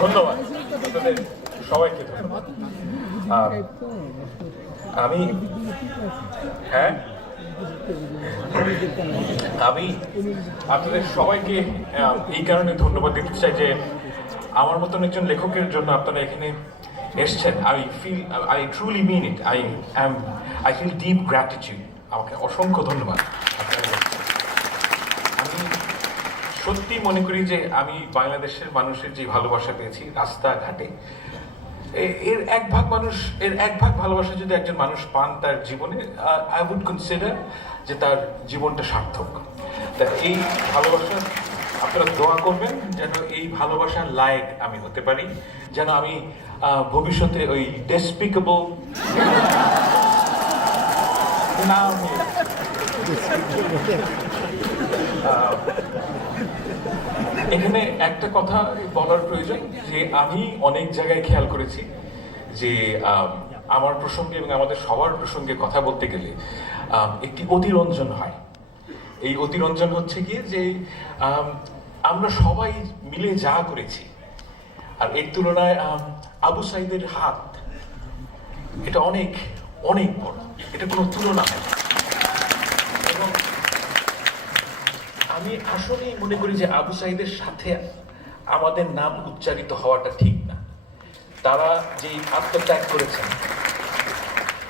ধন্যবাদ আপনাদের সবাইকে ধন্যবাদ। আমি হ্যাঁ আমি আপনাদের সবাইকে এই কারণে ধন্যবাদ দিতে চাই যে আমার মতন একজন লেখকের জন্য আপনারা এখানে এসছেন। I truly mean it. I feel deep gratitude. আমাকে অসংখ্য ধন্যবাদ। আমি সত্যি মনে করি যে আমি বাংলাদেশের মানুষের যে ভালোবাসা পেয়েছি রাস্তাঘাটে, এর এক ভাগ ভালোবাসা যদি একজন মানুষ পান তার জীবনে, আই উড কনসিডার যে তার জীবনটা সার্থক। তা এই ভালোবাসা আপনারা দোয়া করবেন যেন এই ভালোবাসার লায়ক আমি হতে পারি, যেন আমি ভবিষ্যতে ওই ডেসপিকেবল না এখানে একটা কথা বলার প্রয়োজন যে আমি অনেক জায়গায় খেয়াল করেছি যে আমার প্রসঙ্গে এবং আমাদের সবার প্রসঙ্গে কথা বলতে গেলে একটি অতিরঞ্জন হয়। এই অতিরঞ্জন হচ্ছে কি যে আমরা সবাই মিলে যা করেছি, আর এর তুলনায় আবু সাইদের হাত এটা অনেক অনেক বড়, এটা কোনো তুলনা হয়। এবং আমি আসলেই মনে করি যে আবু সাইদের সাথে আমাদের নাম উচ্চারিত হওয়াটা ঠিক না। তারা যে আত্মত্যাগ করেছেন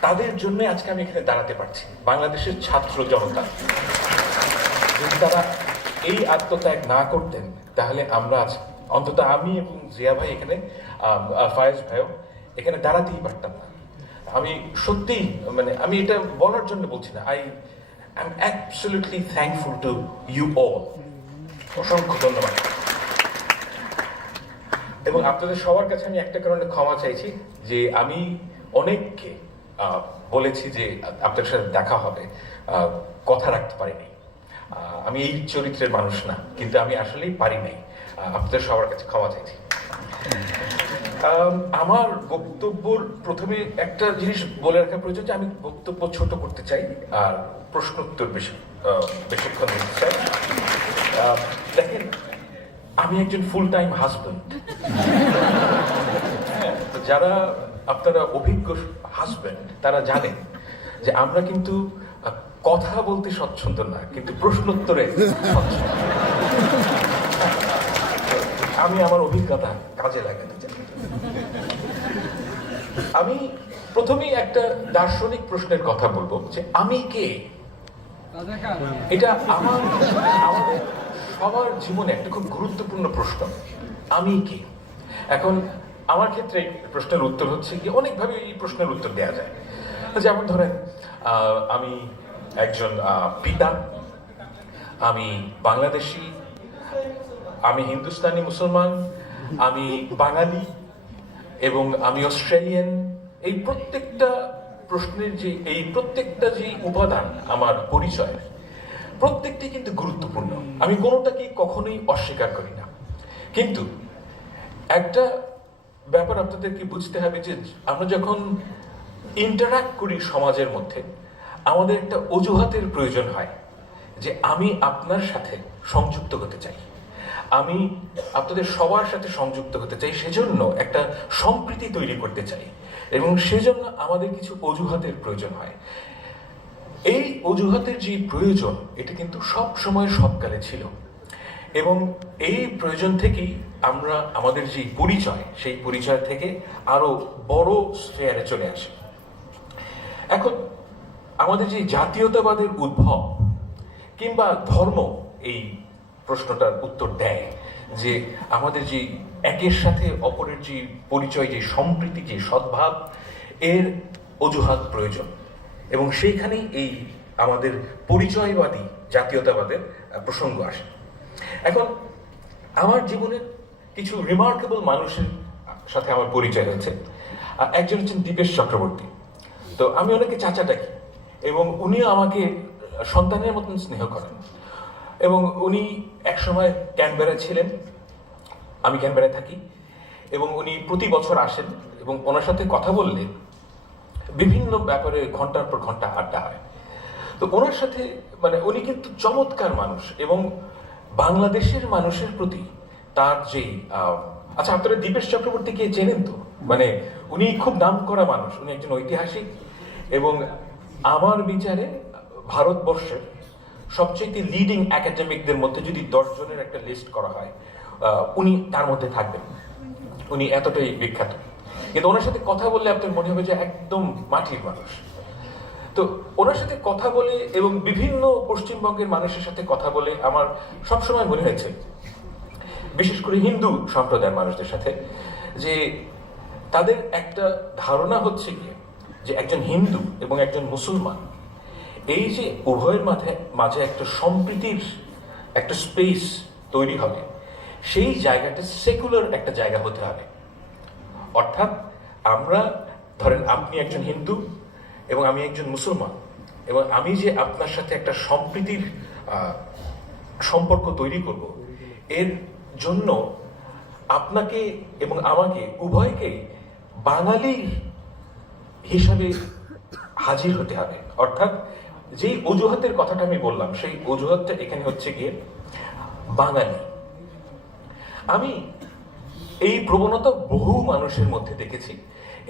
তাদের জন্য আজকে আমি এখানে দাঁড়াতে পারছি। বাংলাদেশের ছাত্র জনতা যদি তারা এই আত্মত্যাগ না করতেন তাহলে আমরা অন্তত আমি এবং জিয়া ভাই এখানে, ফায়েজ ভাইও এখানে দাঁড়াতেই পারতাম না। আমি সত্যিই আমি এটা বলার জন্য বলছি না। I am absolutely thankful to you all. অসংখ্য ধন্যবাদ। এবং আপনাদের সবার কাছে আমি একটা কারণে ক্ষমা চাইছি যে আমি অনেককে বলেছি যে আপনাদের সাথে দেখা হবে, কথা রাখতে পারিনি। আমি এই চরিত্রের মানুষ না, কিন্তু আমি আসলেই পারি নাই। আপনাদের সবার কাছে ক্ষমা চাইছি। আমার বক্তব্যর প্রথমে একটা জিনিস বলে রাখা প্রয়োজন যে আমি বক্তব্য ছোট করতে চাই আর প্রশ্নোত্তর বেশিক্ষণ দিতে চাই। দেখেন, আমি একজন ফুল টাইম হাজব্যান্ড। যারা আপনারা অভিজ্ঞ হাজব্যান্ড তারা জানেন যে আমরা কিন্তু কথা বলতে স্বচ্ছন্দ না, কিন্তু প্রশ্নোত্তরে স্বচ্ছন্দ। আমি আমার অভিজ্ঞতা কাজে লাগাতে চাই। আমি প্রথমেই একটা দার্শনিক প্রশ্নের কথা বলবো যে আমি কে। এটা আমাদের সবার জীবনে একটা খুব গুরুত্বপূর্ণ প্রশ্ন, আমি কে। এখন আমার ক্ষেত্রে প্রশ্নের উত্তর হচ্ছে কি অনেকভাবে এই প্রশ্নের উত্তর দেওয়া যায়। যেমন ধরেন, আমি একজন পিতা, আমি বাংলাদেশি, আমি হিন্দুস্তানি মুসলমান, আমি বাঙালি এবং আমি অস্ট্রেলিয়ান। এই প্রত্যেকটা প্রশ্নের প্রত্যেকটা যে উপাদান আমার পরিচয়, প্রত্যেকটি কিন্তু গুরুত্বপূর্ণ। আমি কোনোটাকেই কখনোই অস্বীকার করি না। কিন্তু একটা ব্যাপার আপনাদেরকে বুঝতে হবে যে আমরা যখন ইন্টারাক্ট করি সমাজের মধ্যে, আমাদের একটা অজুহাতের প্রয়োজন হয় যে আমি আপনার সাথে সংযুক্ত হতে চাই, আমি আপনাদের সবার সাথে সংযুক্ত হতে চাই, সেজন্য একটা সম্প্রীতি তৈরি করতে চাই, এবং সেজন্য আমাদের কিছু অজুহাতের প্রয়োজন হয়। এই অজুহাতের যে প্রয়োজন, এটা কিন্তু সব সময় সবকালে ছিল, এবং এই প্রয়োজন থেকেই আমরা আমাদের যে পরিচয়, সেই পরিচয় থেকে আরো বড় স্ফেয়ারে চলে আসি। এখন আমাদের যে জাতীয়তাবাদের উদ্ভব কিংবা ধর্ম এই প্রশ্নটার উত্তর দেয় যে আমাদের যে একের সাথে অপরের যে পরিচয়, যে সম্প্রীতি, যে সদ্ভাব, এর অজুহাত প্রয়োজন, এবং সেইখানেই এই আমাদের পরিচয়বাদী জাতীয়তাবাদের প্রসঙ্গ আসে। এখন আমার জীবনের কিছু রিমার্কেবল মানুষের সাথে আমার পরিচয় হয়েছে। একজন হচ্ছেন দীপেশ চক্রবর্তী। তো আমি ওনাকে চাচা ডাকি, এবং উনিও আমাকে সন্তানের মতন স্নেহ করেন। এবং উনি একসময় ক্যানবেরায় ছিলেন, আমি ক্যানবেরায় থাকি, এবং উনি প্রতি বছর আসেন, এবং ওনার সাথে কথা বললে বিভিন্ন ব্যাপারে ঘন্টার পর ঘন্টা আড্ডা হয়। তো ওনার সাথে মানে উনি কিন্তু চমৎকার মানুষ, এবং বাংলাদেশের মানুষের প্রতি তার যে আচ্ছা, আপনারা দীপেশ চক্রবর্তীকে চেনেন তো? মানে উনি খুব নাম করা মানুষ, উনি একজন ঐতিহাসিক, এবং আমার বিচারে ভারতবর্ষের সবচেয়ে লিডিং একাডেমিকদের মধ্যে যদি 10 জনের একটা লিস্ট করা হয়, উনি তার মধ্যে থাকবেন। উনি এতটাই বিখ্যাত। কিন্তু ওনার সাথে কথা বললে আপনার মনে হবে যে একদম মাটির মানুষ। তো ওনার সাথে কথা বলে এবং বিভিন্ন পশ্চিমবঙ্গের মানুষের সাথে কথা বলে আমার সবসময় মনে হয়েছে, বিশেষ করে হিন্দু সম্প্রদায়ের মানুষদের সাথে, যে তাদের একটা ধারণা হচ্ছে গিয়ে যে একজন হিন্দু এবং একজন মুসলমান, এই যে উভয়ের মাঝে একটা সম্প্রীতির একটা স্পেস তৈরি হবে, সেই জায়গাটা সেকুলার একটা জায়গা হতে হবে। অর্থাৎ আমরা ধরেন আপনি একজন হিন্দু এবং আমি একজন মুসলমান, এবং আমি যে আপনার সাথে একটা সম্প্রীতির সম্পর্ক তৈরি করব, এর জন্য আপনাকে এবং আমাকে উভয়কে বাঙালি হিসাবে হাজির হতে হবে। অর্থাৎ যেই অজুহাতের কথাটা আমি বললাম, সেই অজুহাতটা এখানে হচ্ছে গিয়ে বাঙালি। আমি এই প্রবণতা বহু মানুষের মধ্যে দেখেছি,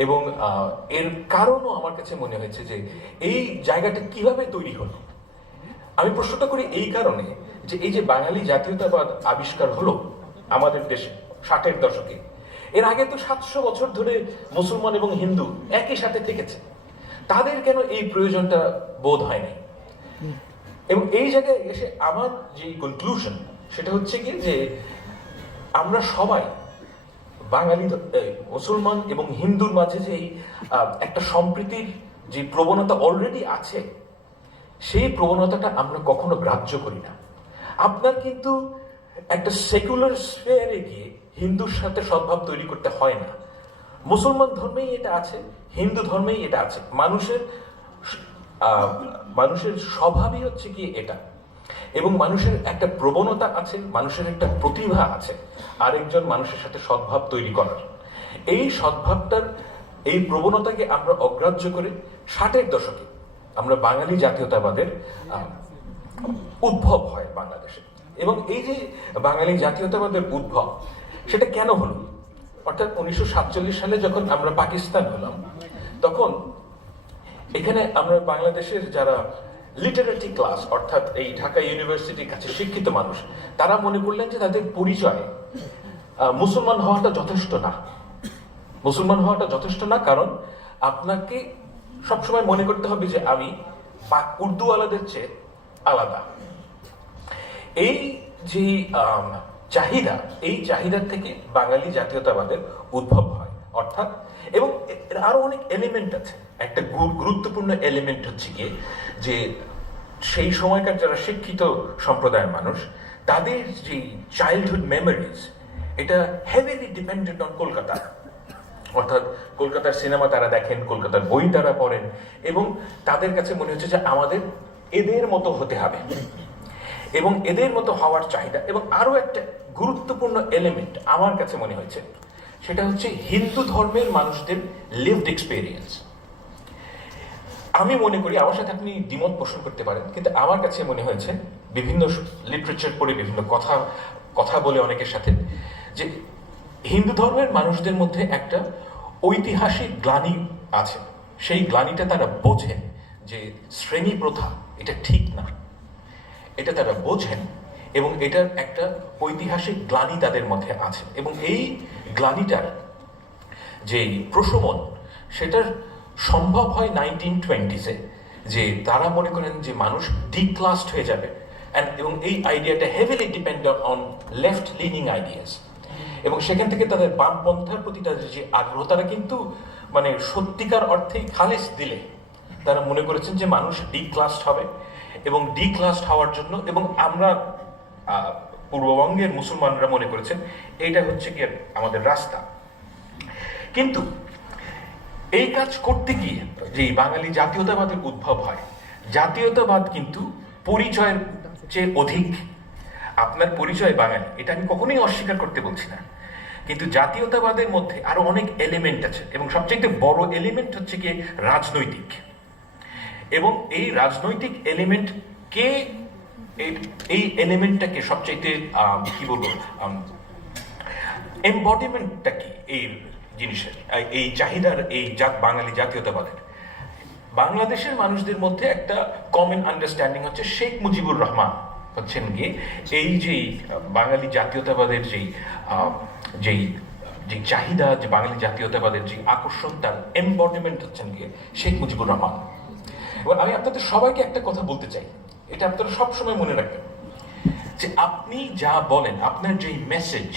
এবং এর কারণও আমার কাছে মনে হয়েছে যে এই জায়গাটা কিভাবে তৈরি হলো। আমি প্রশ্নটা করি এই কারণে যে এই যে বাঙালি জাতীয়তাবাদ আবিষ্কার হলো আমাদের দেশে 60-এর দশকে, এর আগে তো 700 বছর ধরে মুসলমান এবং হিন্দু একই সাথে থেকেছে, তাদের কেন এই প্রয়োজনটা বোধ হয়নি? এবং এই জায়গায় এসে আমার যে কনক্লুশন সেটা হচ্ছে কি, যে আমরা সবাই বাঙালি মুসলমান এবং হিন্দুর মাঝে যে একটা সম্প্রীতির যে প্রবণতা অলরেডি আছে, সেই প্রবণতাটা আমরা কখনো গ্রাহ্য করি না। আপনার কিন্তু একটা সেকুলার স্ফেয়ারে গিয়ে হিন্দুর সাথে সদ্ভাব তৈরি করতে হয় না। মুসলমান ধর্মেই এটা আছে, হিন্দু ধর্মেই এটা আছে। মানুষের স্বভাবই হচ্ছে কি এটা, এবং মানুষের একটা প্রবণতা আছে, মানুষের একটা প্রতিভা আছে আরেকজন মানুষের সাথে সদ্ভাব তৈরি করার। এই সদ্ভাবটার এই প্রবণতাকে আমরা অগ্রাহ্য করে 60-এর দশকে আমরা বাঙালি জাতীয়তাবাদের উদ্ভব হয় বাংলাদেশে। এবং এই যে বাঙালি জাতীয়তাবাদের উদ্ভব, সেটা কেন হলো? অর্থাৎ 1947 সালে যখন আমরা পাকিস্তান হলাম, তখন এখানে আমরা বাংলাদেশের যারা লিটারেটি ক্লাস, অর্থাৎ এই ঢাকা ইউনিভার্সিটির কাছে শিক্ষিত মানুষ, তারা মনে করলেন যে তাদের পরিচয় মুসলমান হওয়াটা যথেষ্ট না। মুসলমান হওয়াটা যথেষ্ট না, কারণ আপনাকে সবসময় মনে করতে হবে যে আমি উর্দু আলাদের চেয়ে আলাদা। এই যে চাহিদা, এই চাহিদার থেকে বাঙালি জাতীয়তাবাদের উদ্ভব হয়। অর্থাৎ এবং আরো অনেক এলিমেন্ট আছে। একটা গুরুত্বপূর্ণ এলিমেন্ট হচ্ছে গিয়ে যে সেই সময়কার যারা শিক্ষিত সম্প্রদায়ের মানুষ, তাদের যে চাইল্ডহুড মেমোরিজ, এটা হেভিলি ডিপেন্ডেন্ট অন কলকাতা। অর্থাৎ কলকাতার সিনেমা তারা দেখেন, কলকাতার বই তারা পড়েন, এবং তাদের কাছে মনে হচ্ছে যে আমাদের এদের মতো হতে হবে, এবং এদের মতো হওয়ার চাহিদা। এবং আরো একটা গুরুত্বপূর্ণ এলিমেন্ট আমার কাছে মনে হয়েছে, সেটা হচ্ছে হিন্দু ধর্মের মানুষদের লিভড এক্সপেরিয়েন্স। আমি মনে করি, আমার সাথে আপনি দ্বিমত পোষণ করতে পারেন, কিন্তু আমার কাছে মনে হয়েছে বিভিন্ন লিটারেচার পড়ে, বিভিন্ন কথা বলে অনেকের সাথে, যে হিন্দু ধর্মের মানুষদের মধ্যে একটা ঐতিহাসিক গ্লানি আছে। সেই গ্লানিটা তারা বোঝেন যে শ্রেণী প্রথা এটা ঠিক না, এটা তারা বোঝেন, এবং এটার একটা ঐতিহাসিক গ্লানি তাদের মধ্যে আছে। এবং এই গ্লানিটার যে প্রশমন, সেটার সম্ভব হয় 1920s-এ, যে তারা মনে করেন যে মানুষ ডিক্লাসড হয়ে যাবে, এবং এই আইডিয়াটা heavily dependent on left lining ideas. এবং সেখান থেকে তাদের বামপন্থার প্রতি তাদের যে আগ্রহ, তারা কিন্তু মানে সত্যিকার অর্থেই খালেস দিলে তারা মনে করেছেন যে মানুষ ডিক্লাসড হবে, এবং ডিক্লাসড হওয়ার জন্য, এবং আমরা পূর্ববঙ্গের মুসলমানরা মনে করেছেন এইটা হচ্ছে কি আমাদের রাস্তা। কিন্তু এই কাজ করতে গিয়ে যে বাঙালি জাতীয়তাবাদের উদ্ভব হয়, জাতীয়তাবাদ কিন্তু পরিচয়ের চেয়ে অধিক। আপনার পরিচয় বাঙালি, এটা আমি কখনোই অস্বীকার করতে বলছি না, কিন্তু জাতীয়তাবাদের মধ্যে আরো অনেক এলিমেন্ট আছে, এবং সবচেয়ে বড় এলিমেন্ট হচ্ছে কি রাজনৈতিক। এবং এই রাজনৈতিক এলিমেন্ট কে এই এলিমেন্টটাকে সবচাইতে কি বলবো এমবডিমেন্টটা কি এই জিনিসের, এই চাহিদার, এই বাঙালি জাতীয়তাবাদের? বাংলাদেশের মানুষদের মধ্যে একটা কমন আন্ডারস্ট্যান্ডিং হচ্ছে শেখ মুজিবুর রহমান হচ্ছেন গিয়ে এই যে বাঙালি জাতীয়তাবাদের যেই যে চাহিদা, যে বাঙালি জাতীয়তাবাদের যে আকর্ষণ, তার এমবডিমেন্ট হচ্ছেন গিয়ে শেখ মুজিবুর রহমান। এবার আমি আপনাদের সবাইকে একটা কথা বলতে চাই, এটা আপনারা সবসময় মনে রাখবেন, যে আপনি যা বলেন, আপনার যেই মেসেজ,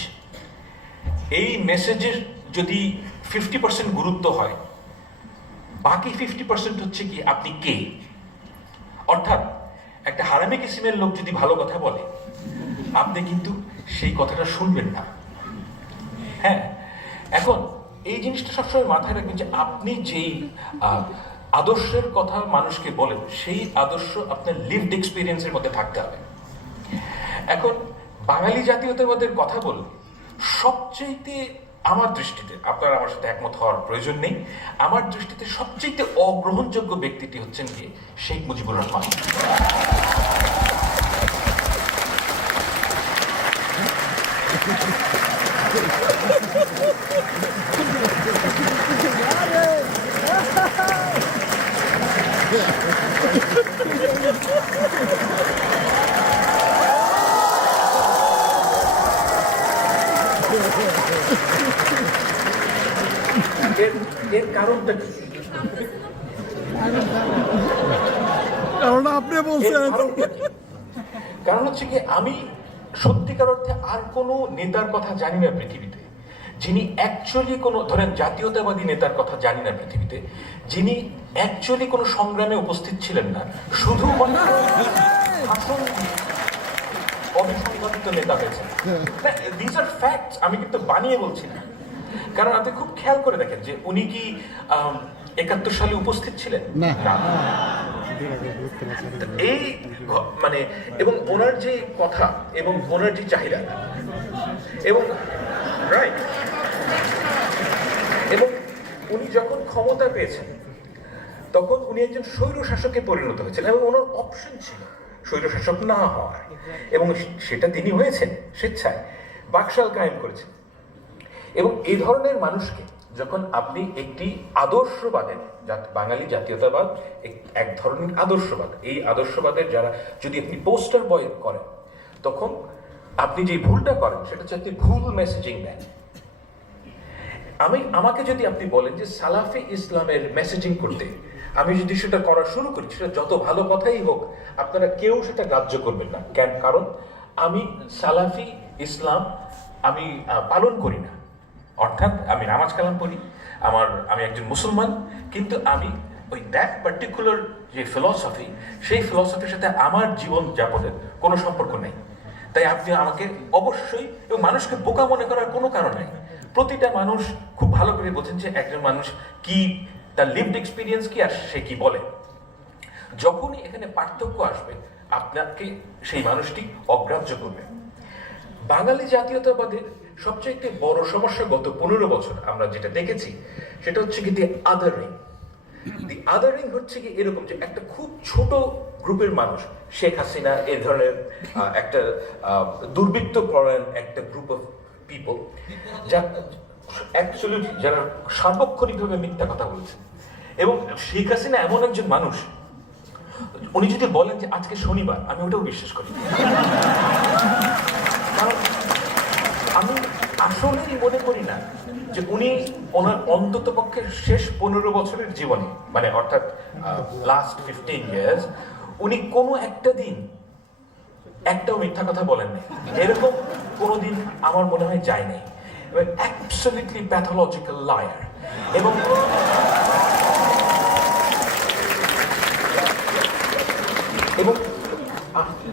এই মেসেজের যদি 50% গুরুত্ব হয়, বাকি 50% হচ্ছে কি আপনি কে। অর্থাৎ একটা হারামি কিসিমের লোক যদি ভালো কথা বলে, আপনি কিন্তু সেই কথাটা শুনবেন না। হ্যাঁ, এখন এই জিনিসটা সবসময় মাথায় রাখবেন যে আপনি যেই আদর্শের কথা মানুষকে বলেন, সেই আদর্শ আপনার লিভড এক্সপিরিয়েন্সের মধ্যে থাকতে হবে। এখন বাঙালি জাতীয়তাবাদের কথা বললে সবচেয়ে, আমার দৃষ্টিতে, আপনারা আমার সাথে একমত হওয়ার প্রয়োজন নেই, আমার দৃষ্টিতে সবচেয়ে অগ্রহণযোগ্য ব্যক্তিটি হচ্ছেন কি শেখ মুজিবুর রহমান। এর কারণটা কি? কারণ আপনি বলছেন, কারণ হচ্ছে কি, আমি সত্যিকার অর্থে আর কোনো নেতার কথা জানি না পৃথিবীতে যিনি অ্যাকচুয়ালি কোনো, ধরেন জাতীয়তাবাদী নেতার কথা জানি না পৃথিবীতে যিনি অ্যাকচুয়ালি কোনো সংগ্রামে উপস্থিত ছিলেন না, শুধুমাত্র ভাষণ অবিসংবাদিত নেতা হয়েছেন। দিস আর ফ্যাক্টস, আমি কিন্তু বানিয়ে বলছি না। কারণ আপনি খুব খেয়াল করে দেখেন যে উনি কি 71 সালে উপস্থিত ছিলেন না। এই মানে, এবং ওনার যে কথা এবং ওনার যে চাহিদা, এবং রাইট, এবং উনি যখন ক্ষমতা পেয়েছেন তখন উনি একজন স্বৈর শাসকে পরিণত হয়েছেন, এবং ওনার অপশন ছিল স্বৈর শাসক না হওয়ার, এবং সেটা তিনি হয়েছেন স্বেচ্ছায়, বাকশাল কায়েম করেছেন। এবং এই ধরনের মানুষকে যখন আপনি একটি আদর্শবাদের, বাঙালি জাতীয়তাবাদ এক ধরনের আদর্শবাদ, এই আদর্শবাদের যারা যদি আপনি পোস্টার বয় করেন, তখন আপনি যে ভুলটা করেন সেটা হচ্ছে আপনি ভুল মেসেজিং দেন। আমাকে যদি আপনি বলেন যে সালাফি ইসলামের মেসেজিং করতে, আমি যদি সেটা করা শুরু করি, সেটা যত ভালো কথাই হোক, আপনারা কেউ সেটা গ্রাহ্য করবেন না। কেন? কারণ আমি সালাফি ইসলাম আমি পালন করি না। অর্থাৎ আমি নামাজ কালাম পড়ি, আমি একজন মুসলমান, কিন্তু আমি ওই দ্যাট পার্টিকুলার যে ফিলসফি, সেই ফিলসফির সাথে আমার জীবন যাপনের কোনো সম্পর্ক নেই। তাই আপনি আমাকে অবশ্যই, এবং মানুষকে বোকা মনে করার কোনো কারণ নেই। প্রতিটা মানুষ খুব ভালো করে বোঝেন যে একজন মানুষ কি, তার লিভড এক্সপিরিয়েন্স কি, আর সে কি বলে। যখনই এখানে পার্থক্য আসবে, আপনাকে সেই মানুষটি অগ্রাহ্য করবে। বাঙালি জাতীয়তাবাদের সবচেয়ে বড় সমস্যা গত 15 বছর আমরা যেটা দেখেছি, সেটা হচ্ছে কি দি আদারিং। দি আদারিং হচ্ছে কি এরকম যে একটা খুব ছোট গ্রুপের মানুষ, শেখ হাসিনা এই ধরনের একটা দুর্বৃত্ত করেন একটা গ্রুপ অফ পিপল, যা অ্যাকচুয়ালি যারা সার্বক্ষণিকভাবে মিথ্যা কথা বলছে। এবং শেখ হাসিনা এমন একজন মানুষ, উনি যদি বলেন যে আজকে শনিবার, আমি ওটাও বিশ্বাস করি। কারণ আমি আসলেই মনে করি না যে উনি ওনার অন্তত পক্ষে শেষ 15 বছরের জীবনে, মানে অর্থাৎ লাস্ট 15 ইয়ার্স, উনি কোনো একটা দিন একটাও মিথ্যা কথা বলেন না। এরকম কোনোদিন আমার মনে হয় যায় নাই। Absolutely pathological liar. এবং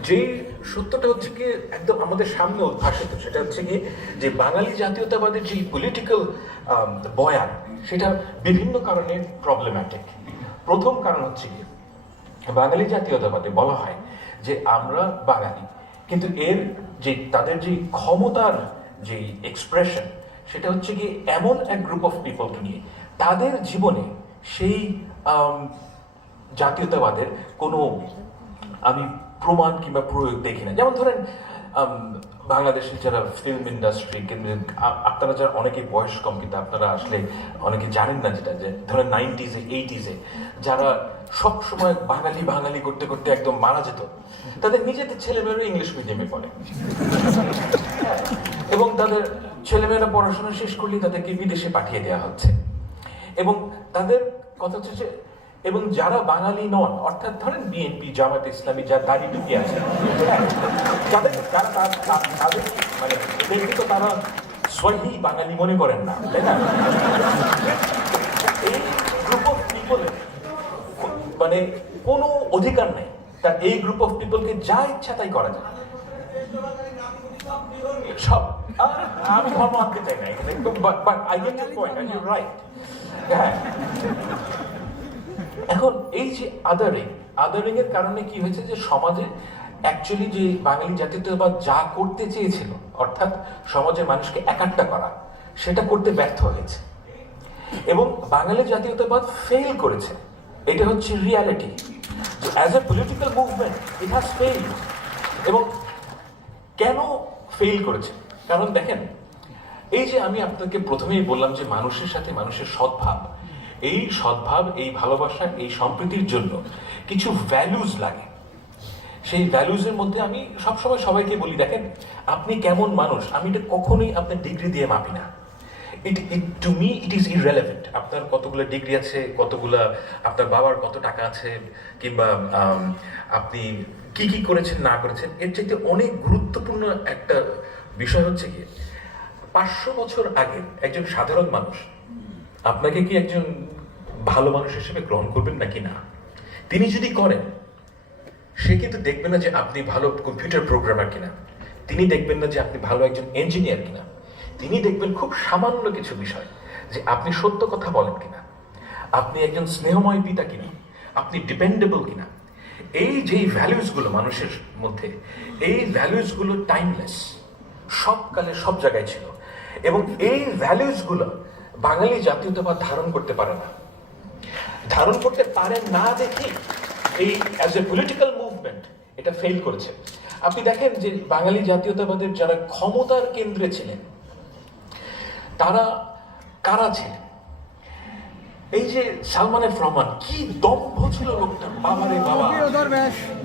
যে সত্যটা হচ্ছে কি একদম আমাদের সামনে উদ্ভাসিত, সেটা হচ্ছে কি যে বাঙালি জাতীয়তাবাদের যে পলিটিক্যাল বয়ান, সেটা বিভিন্ন কারণে প্রবলেম্যাটিক। প্রথম কারণ হচ্ছে কি, বাঙালি জাতীয়তাবাদে বলা হয় যে আমরা বাঙালি, কিন্তু এর যে তাদের যে ক্ষমতার যে এক্সপ্রেশন, সেটা হচ্ছে কি এমন এক গ্রুপ অফ পিপলকে নিয়ে, তাদের জীবনে সেই জাতীয়তাবাদের কোনো আমি প্রমাণ কিংবা প্রয়োগ দেখি না। যেমন ধরেন বাংলাদেশের যারা ফিল্ম ইন্ডাস্ট্রি, আপনারা যারা অনেকে বয়স কম, কিন্তু আপনারা আসলে অনেকে জানেন না যেটা, যে ধরেন 90s 80s যারা সব সময় বাঙালি বাঙালি করতে করতে একদম মারা যেত, তাদের নিজেদের ছেলেমেয়েরা ইংলিশ মিডিয়ামে পড়ে এবং তাদের ছেলেমেয়েরা পড়াশোনা শেষ করলেই তাদেরকে বিদেশে পাঠিয়ে দেওয়া হচ্ছে। এবং তাদের কথা হচ্ছে যে, এবং যারা বাঙালি নন, অর্থাৎ ধরেন বিএনপি, জামায়াত ইসলামী, যার দাড়ি টুপি আছে, তাদের মানে এদেরকে তো তারা সহি বাঙালি মনে করেন না, তাই না? এই গ্রুপ অফ পিপলের মানে কোনো অধিকার নেই, তা এই গ্রুপ অফ পিপলকে যা ইচ্ছা তাই করা যায়। সব আমি ধর্ম আনতে চাই না এখানে, but I get your point, and you right. হ্যাঁ, এখন এই যে আদারিং এর কারণে কি হয়েছে, যে সমাজে অ্যাকচুয়ালি যে বাঙালি জাতীয়তাবাদ যা করতে চেয়েছিল, অর্থাৎ সমাজের মানুষকে একাট্টা করা, সেটা করতে ব্যর্থ হয়েছে এবং বাঙালি জাতীয়তাবাদ ফেল করেছে। এটা হচ্ছে reality. As a political movement it has failed. এবং কেন ফেল করেছে? কারণ দেখেন, এই যে আমি আপনাকে প্রথমেই বললাম যে মানুষের সাথে মানুষের সদ্ভাব, এই সদ্ভাব, এই ভালোবাসা, এই সম্প্রীতির জন্য কিছু ভ্যালুজ লাগে। সেই ভ্যালুজের মধ্যে আমি সবসময় সবাইকে বলি, দেখেন আপনি কেমন মানুষ, আমি এটা কখনোই আপনার ডিগ্রি দিয়ে মাপি না। To me it is irrelevant. আপনার কতগুলো ডিগ্রি আছে, কতগুলা আপনার বাবার কত টাকা আছে, কিংবা আপনি কি কি করেছেন না করেছেন, এর চাইতে অনেক গুরুত্বপূর্ণ একটা বিষয় হচ্ছে কি, 500 বছর আগে একজন সাধারণ মানুষ আপনাকে কি একজন ভালো মানুষ হিসেবে গ্রহণ করবেন নাকি না? তিনি যদি করেন, সে কিন্তু দেখবেন না যে আপনি ভালো কম্পিউটার প্রোগ্রামার কিনা, তিনি দেখবেন না যে আপনি ভালো একজন ইঞ্জিনিয়ার কিনা, তিনি দেখবেন খুব সামান্য কিছু বিষয়, যে আপনি সত্য কথা বলেন কিনা, আপনি একজন স্নেহময় পিতা কিনা, আপনি ডিপেন্ডেবল কিনা। এই যে ভ্যালুসগুলো মানুষের মধ্যে, এই ভ্যালুসগুলো টাইমলেস, সব কালে সব জায়গায় ছিল। এবং এই ভ্যালুসগুলো বাঙালি জাতীয়তাবাদ ধারণ করতে পারে না, ধারণ করতে পারে না দেখে এই অ্যাজ এ পলিটিক্যাল মুভমেন্ট এটা ফেল করেছে। আপনি দেখেন যে বাঙালি জাতীয়তাবাদের যারা ক্ষমতার কেন্দ্রে ছিলেন, তারা কারা ছিলেন? এই যে সালমান এফ রহমান, কি দম্ভ ছিল লোকটা, বাবারে বাবা,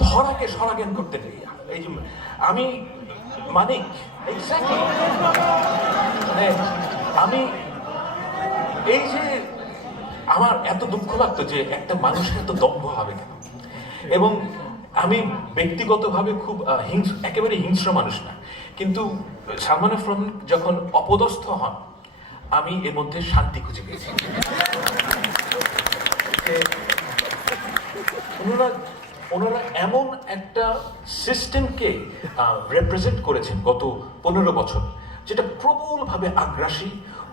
ধরাকে সরাজ্ঞান করতে নেই। এই যে আমি মানিক, এক্স্যাক্টলি, মানে আমি এই যে আমার এত দুঃখ লাগতো যে একটা মানুষের এত দম্ভ হবে কেন। এবং আমি ব্যক্তিগতভাবে খুব একেবারে হিংস্র মানুষ না, কিন্তু সালমান এফ রহমান যখন অপদস্থ হন, আমি এর মধ্যে শান্তি খুঁজে পেয়েছি। ওনারা এমন একটা সিস্টেমকে রিপ্রেজেন্ট করেছেন গত 15 বছর, যেটা প্রবলভাবে আগ্রাসী,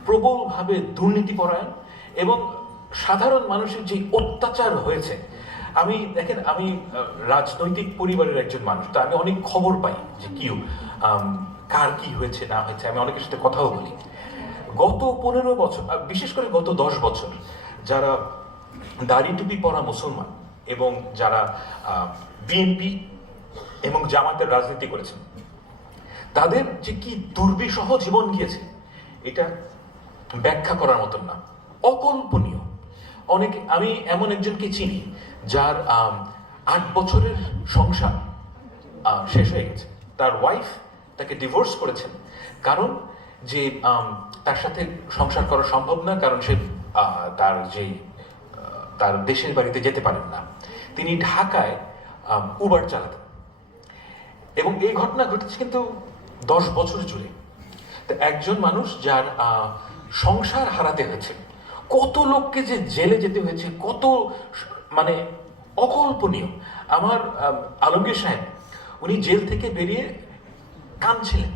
প্রবলভাবে দুর্নীতিপরায়ণ, এবং সাধারণ মানুষের যে অত্যাচার হয়েছে। আমি দেখেন, আমি রাজনৈতিক পরিবারের একজন মানুষ, তো আমি অনেক খবর পাই যে কি কার কি হয়েছে না হয়েছে, আমি অনেকের সাথে কথাও বলি। গত 15 বছর, বিশেষ করে গত 10 বছর, যারা দাড়ি টুপি পরা মুসলমান এবং যারা বিএনপি এবং জামাতের রাজনীতি করেছেন, তাদের যে কি দুর্বিষহ জীবন গিয়েছে, এটা ব্যাখ্যা করার মতন না, অকল্পনীয়। আমি এমন একজনকে চিনি যার 8 বছরের সংসার শেষ হয়ে গেছে। তার ওয়াইফ তাকে ডিভোর্স করেছেন, কারণ যে তার সাথে সংসার করা সম্ভব না, কারণ সে তার দেশের বাড়িতে যেতে পারেন না। তিনি ঢাকায় উবার চালাতেন, এবং এই ঘটনা ঘটেছে কিন্তু 10 বছর জুড়ে। তো একজন মানুষ যার সংসার হারাতে হয়েছে, কত লোককে যে জেলে যেতে হয়েছে, কত মানে অকল্পনীয়। আমার আলমগীর সাহেব, উনি জেল থেকে বেরিয়ে কাঁদছিলেন,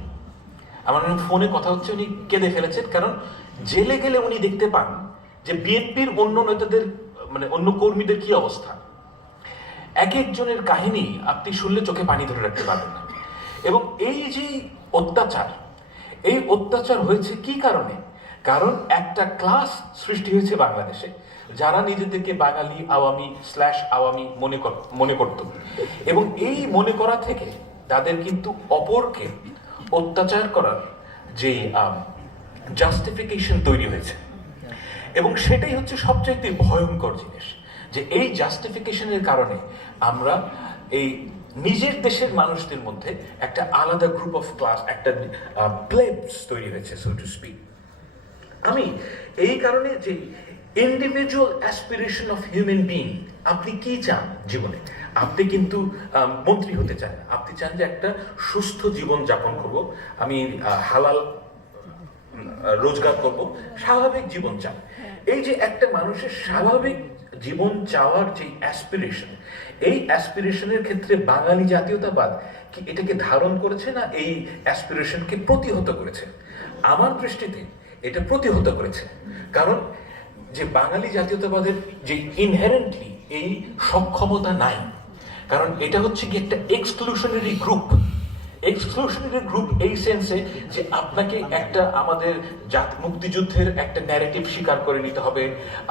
আমার ফোনে কথা হচ্ছে, উনি কেঁদে ফেলেছেন, কারণ জেলে গেলে উনি দেখতে পান যে বিএনপির অন্য নেতাদের, মানে অন্য কর্মীদের কি অবস্থা। এক একজনের কাহিনী আপনি শুনলে চোখে পানি ধরে রাখতে পারবেন না। এবং এই যে অত্যাচার, এই অত্যাচার হয়েছে কি কারণে? কারণ একটা ক্লাস সৃষ্টি হয়েছে বাংলাদেশে, যারা নিজেদেরকে বাঙালি আওয়ামী আওয়ামী মনে করত, এবং এই মনে করা থেকে তাদের কিন্তু অপরকে অত্যাচার করার যে জাস্টিফিকেশন তৈরি হয়েছে, এবং সেটাই হচ্ছে সবচাইতে ভয়ঙ্কর জিনিস, যে এই জাস্টিফিকেশনের কারণে আমরা এই নিজের দেশের মানুষদের মধ্যে একটা আলাদা গ্রুপ অফ ক্লাস, একটা প্লেবস তৈরি হয়েছে, সো টু স্পিক। আমি এই কারণে যে individual aspiration of human being, আপনি কি চান জীবনে? আপনি কিন্তু মন্ত্রী হতে চান না, আপনি চান যে একটা সুস্থ জীবন যাপন করব, আমি হালাল রোজগার করব, স্বাভাবিক জীবন চান। এই যে একটা মানুষের স্বাভাবিক জীবন চাওয়ার যে অ্যাসপিরেশন, এই অ্যাসপিরেশনের ক্ষেত্রে বাঙালি জাতীয়তাবাদ কি এটাকে ধারণ করেছে, না এই অ্যাসপিরেশনকে প্রতিহত করেছে? আমার দৃষ্টিতে এটা প্রতিহত করেছে। কারণ যে বাঙালি জাতীয়তাবাদের যে ইনহেরেন্টলি এই সক্ষমতা নাই, কারণ এটা হচ্ছে কি একটা এক্সক্লুশনারি গ্রুপ। এক্সক্লুশনারি গ্রুপ এই সেন্সে যে আপনাকে একটা আমাদের মুক্তিযুদ্ধের একটা ন্যারেটিভ স্বীকার করে নিতে হবে,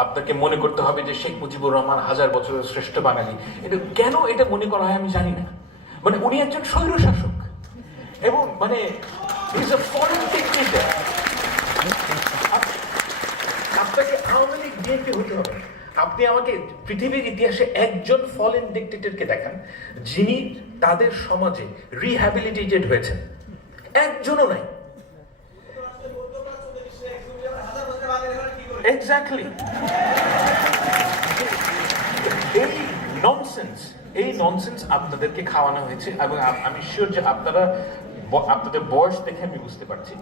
আপনাকে মনে করতে হবে যে শেখ মুজিবুর রহমান 1000 বছরের শ্রেষ্ঠ বাঙালি। এটা কেন এটা মনে করা হয় আমি জানি না। মানে উনি একজন স্বৈরশাসক, এবং মানে ইজ আ ফরেন ডিক্টেটর। আপনাকে আওয়ামী লীগ বিএনপি হতে হবে। আপনি আমাকে পৃথিবীর ইতিহাসে একজন ফরেন ডিক্টেটরকে দেখান যিনি তাদের সমাজে রিহ্যাবিলিটেটেড হয়েছেন, একজনও নাই। এক্স্যাক্টলি। এই ননসেন্স আপনাদেরকে খাওয়ানো হয়েছে, এবং আমি শিওর যে আপনাদের বয়স দেখে আমি বুঝতে পারছি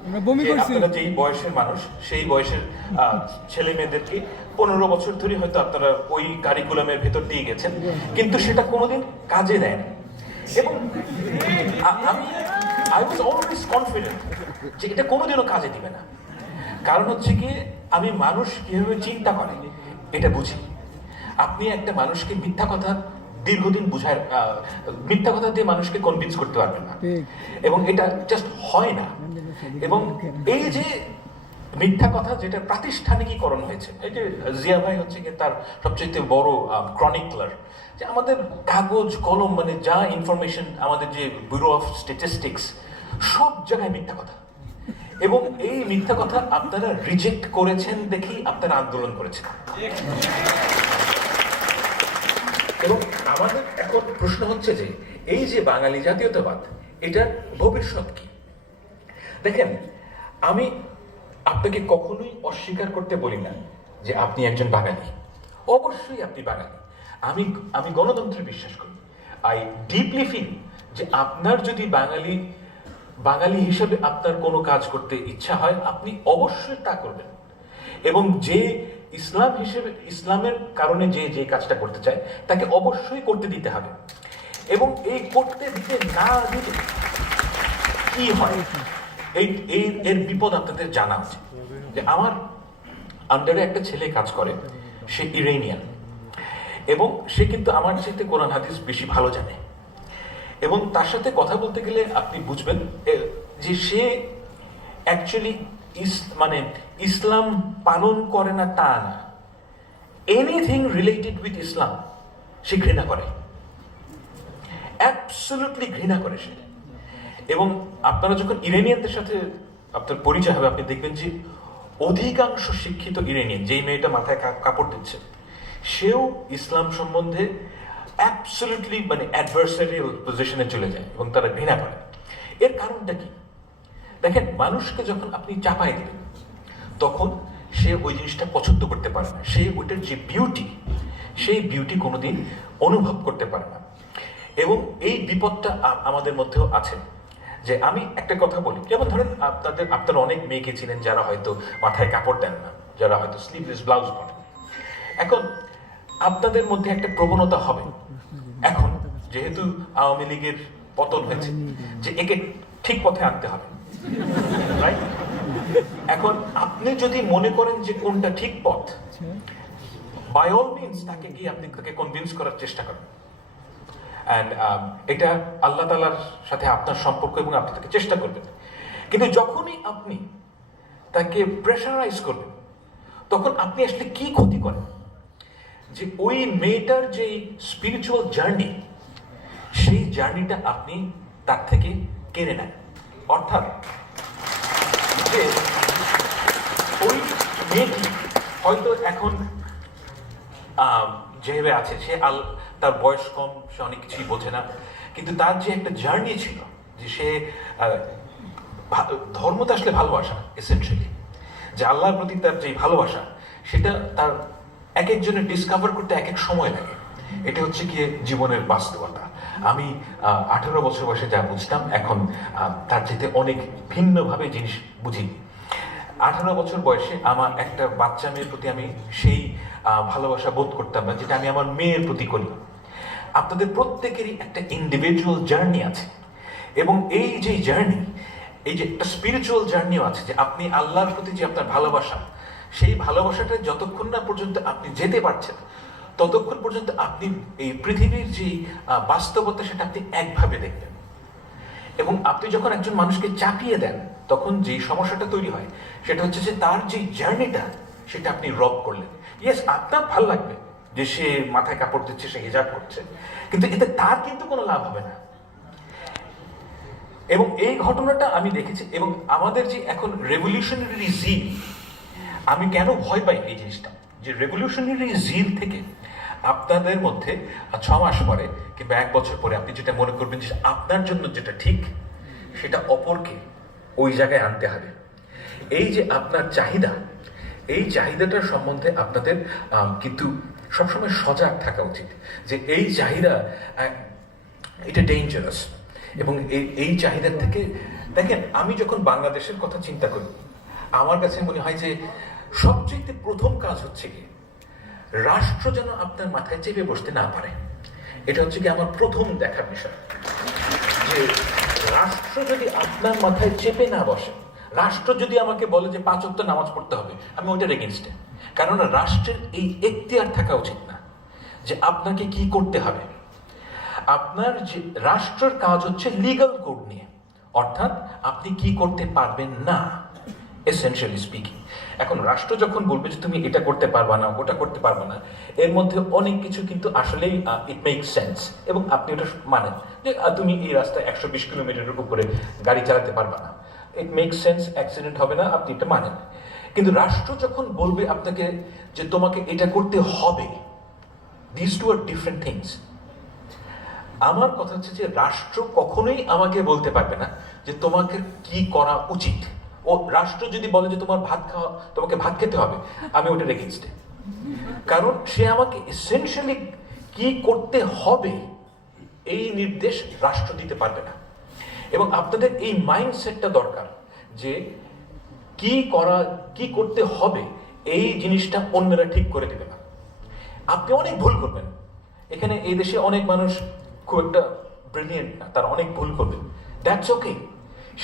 যে আপনারা যেই বয়সের মানুষ, সেই বয়সের ছেলে মেয়েদেরকে 15 বছর ধরে হয়তো আপনারা ওই কারিকুলামের ভেতর দিয়ে গেছেন, কিন্তু সেটা কোনোদিন কাজে দেয় না। এবং আই ওয়াজ অলওয়েজ কনফিডেন্ট যে এটা কোনোদিনও কাজে দিবে না। কারণ হচ্ছে কি, আমি মানুষ কিভাবে চিন্তা করে এটা বুঝি। আপনি একটা মানুষকে মিথ্যা কথা দীর্ঘদিন মিথ্যা কথা দিয়ে মানুষকে কনভিন্স করতে পারবেন না, এবং এটা জাস্ট হয় না। এবং এই যে মিথ্যা কথা যেটা প্রাতিষ্ঠানিকীকরণ হয়েছে, এই যে জিয়া ভাই হচ্ছে কি তার সবচেয়ে বড় ক্রনিকলার, যে আমাদের কাগজ কলম মানে যা ইনফরমেশন, আমাদের যে ব্যুরো অফ স্ট্যাটিস্টিক্স, সব জায়গায় মিথ্যা কথা। এবং এই মিথ্যা কথা আপনারা রিজেক্ট করেছেন দেখেই আপনারা আন্দোলন করেছেন। এবং আমাদের এখন প্রশ্ন হচ্ছে যে এই যে বাঙালি জাতীয়তাবাদ, এটার ভবিষ্যৎ কি? দেখেন, আমি আপনাকে কখনোই অস্বীকার করতে বলি না যে আপনি একজন বাঙালি, অবশ্যই আপনি বাঙালি। আমি গণতন্ত্রে বিশ্বাস করি। আই ডিপলি ফিল যে আপনার যদি বাঙালি হিসেবে আপনার কোনো কাজ করতে ইচ্ছা হয়, আপনি অবশ্যই তা করবেন। এবং যে ইসলামের কারণে যে কাজটা করতে চায় তাকে অবশ্যই করতে দিতে হবে। এবং এই করতে দিতে না দিতে কি হয়, এর বিপদ আপনাদের জানা উচিত। যে আমার আন্ডারে একটা ছেলে কাজ করে, সে ইরানিয়ান, এবং সে কিন্তু আমার চাইতে কোরআন হাদিস বেশি ভালো জানে। এবং তার সাথে কথা বলতে গেলে আপনি বুঝবেন যে সে অ্যাকচুয়ালি ইসলাম পালন করে না তা না, এনিথিং রিলেটেড উইথ ইসলাম সে ঘৃণা করে, অ্যাবসলিউটলি ঘৃণা করে সে। এবং আপনারা যখন ইরানিয়ানদের সাথে আপনার পরিচয় হবে, আপনি দেখবেন যে অধিকাংশ শিক্ষিত ইরানিয়ান, যেই মেয়েটা মাথায় কাপড় দিচ্ছে, সেও ইসলাম সম্বন্ধে অ্যাবসলিউটলি অ্যাডভার্সারিয়াল পজিশনে চলে যায় এবং তারা ঘৃণা করে। এর কারণটা কি? দেখেন, মানুষকে যখন আপনি চাপাই দেবেন তখন সে ওই জিনিসটা পছন্দ করতে পারে না, সে ওইটার যে বিউটি, সেই বিউটি কোনোদিন অনুভব করতে পারে না। এবং এই বিপদটা আমাদের মধ্যেও আছে। যে আমি একটা কথা বলি, যেমন ধরেন আপনারা অনেক মেয়েকে চিনেন যারা হয়তো মাথায় কাপড় দেন না, যারা হয়তো স্লিভলেস ব্লাউজ পরেন। এখন আপনাদের মধ্যে একটা প্রবণতা হবে, এখন যেহেতু আওয়ামী লীগের পতন হয়েছে, যে একে ঠিক পথে আনতে হবে, রাইট? এখন আপনি যদি মনে করেন যে কোনটা ঠিক পথ, বাই অল মিনস তাকে গিয়ে আপনি তাকে কনভিন্স করার চেষ্টা করেন। অ্যান্ড এটা আল্লাহ তাআলার সাথে আপনার সম্পর্ক, এবং আপনি তাকে চেষ্টা করবেন। কিন্তু যখনই আপনি তাকে প্রেশারাইজ করবেন, তখন আপনি আসলে কি ক্ষতি করেন? যে ওই মেয়েটার যে স্পিরিচুয়াল জার্নি, সেই জার্নিটা আপনি তার থেকে কেড়ে নেন। অর্থাৎ যে ওই মেয়েটি হয়তো এখন যেভাবে আছে, সে তার বয়স কম, সে অনেক কিছুই বোঝে না, কিন্তু তার যে একটা জার্নি ছিল, যে সে ধর্ম তো আসলে ভালোবাসা এসেনশিয়ালি, যে আল্লাহর প্রতি তার যে ভালোবাসা, সেটা তার এক একজনের ডিসকভার করতে এক এক সময় লাগে। এটা হচ্ছে গিয়ে জীবনের বাস্তবতা। আমি 18 বছর বয়সে যা বুঝতাম, এখন তার চাইতে অনেক ভিন্নভাবে জিনিস বুঝি। 18 বছর বয়সে আমার একটা বাচ্চা মেয়ের প্রতি আমি সেই ভালোবাসা বোধ করতাম না, যেটা আমি আমার মেয়ের প্রতি করি। আপনাদের প্রত্যেকেরই একটা ইন্ডিভিজুয়াল জার্নি আছে, এবং এই যে জার্নি, এই যে একটা স্পিরিচুয়াল জার্নিও আছে, যে আপনি আল্লাহর প্রতি যে আপনার ভালোবাসা, সেই ভালোবাসাটা যতক্ষণ না পর্যন্ত আপনি যেতে পারছেন, ততক্ষণ পর্যন্ত আপনি এই পৃথিবীর যে বাস্তবতা, সেটা আপনি একভাবে দেখবেন। এবং আপনি যখন একজন মানুষকে চাপিয়ে দেন, তখন যে সমস্যাটা তৈরি হয়, সেটা হচ্ছে যে তার যে জার্নিটা, সেটা আপনি রব করলেন। ইয়েস, আপনার ভালো লাগবে যে সে মাথায় কাপড় দিচ্ছে, সে হিজাব করছে, কিন্তু এতে তার কিন্তু কোনো লাভ হবে না। এবং এই ঘটনাটা আমি দেখেছি। এবং আমাদের যে এখন রেভলিউশনারি জিল, আমি কেন ভয় পাই এই জিনিসটা, যে রেভলিউশনারি জিল থেকে আপনাদের মধ্যে 6 মাস পরে কিংবা 1 বছর পরে আপনি যেটা মনে করবেন যে আপনার জন্য যেটা ঠিক, সেটা অপরকে ওই জায়গায় আনতে হবে। এই যে আপনার চাহিদা, এই চাহিদাটার সম্বন্ধে আপনাদের কিন্তু সবসময় সজাগ থাকা উচিত, যে এই চাহিদা এটা ডেঞ্জারাস। এবং এই চাহিদার থেকে, দেখেন, আমি যখন বাংলাদেশের কথা চিন্তা করি, আমার কাছে মনে হয় যে সবচেয়ে প্রথম কাজ হচ্ছে কি, রাষ্ট্র যেন আপনার মাথায় চেপে বসতে না পারে। এটা হচ্ছে কি আমার প্রথম দেখার বিষয়, যে রাষ্ট্র যদি আপনার মাথায় চেপে না বসে, রাষ্ট্র যদি আমাকে বলে যে 5 ওয়াক্ত নামাজ পড়তে হবে, আমি ওইটার এগেইনস্টে। কারণ রাষ্ট্রের এই এখতিয়ার থাকা উচিত না যে আপনাকে কি করতে হবে। আপনার যে রাষ্ট্রের কাজ হচ্ছে লিগ্যাল কোড নিয়ে, অর্থাৎ আপনি কি করতে পারবেন না, এসেনশিয়ালি স্পিকিং। এখন রাষ্ট্র যখন বলবে যে তুমি এটা করতে পারবা না, ওটা করতে পারবা না, এর মধ্যে অনেক কিছু কিন্তু আসলেই ইট মেক সেন্স, এবং আপনি ওটা মানেন যে তুমি এই রাস্তায় 120 কিলোমিটারের উপরে গাড়ি চালাতে পারবা না, ইট মেক সেন্স, অ্যাক্সিডেন্ট হবে না, আপনি এটা মানেন। কিন্তু রাষ্ট্র যখন বলবে আপনাকে যে তোমাকে এটা করতে হবে, this two are different things. আমার কথা হচ্ছে যে রাষ্ট্র কখনোই আমাকে বলতে পারবে না যে তোমাকে কি করা উচিত। ও রাষ্ট্র যদি বলে যে তোমাকে ভাত খেতে হবে, আমি ওটা এগেইনস্টে। কারণ সে আমাকে এসেনশিয়ালি কি করতে হবে এই নির্দেশ রাষ্ট্র দিতে পারবে না। এবং আপনাদের এই মাইন্ডসেটটা দরকার, যে কি করতে হবে এই জিনিসটা অন্যরা ঠিক করে দেবে না। আপনি অনেক ভুল করবেন, এখানে এই দেশে অনেক মানুষ খুব একটা ব্রিলিয়েন্ট না, তারা অনেক ভুল করবে, দ্যাটস ওকে।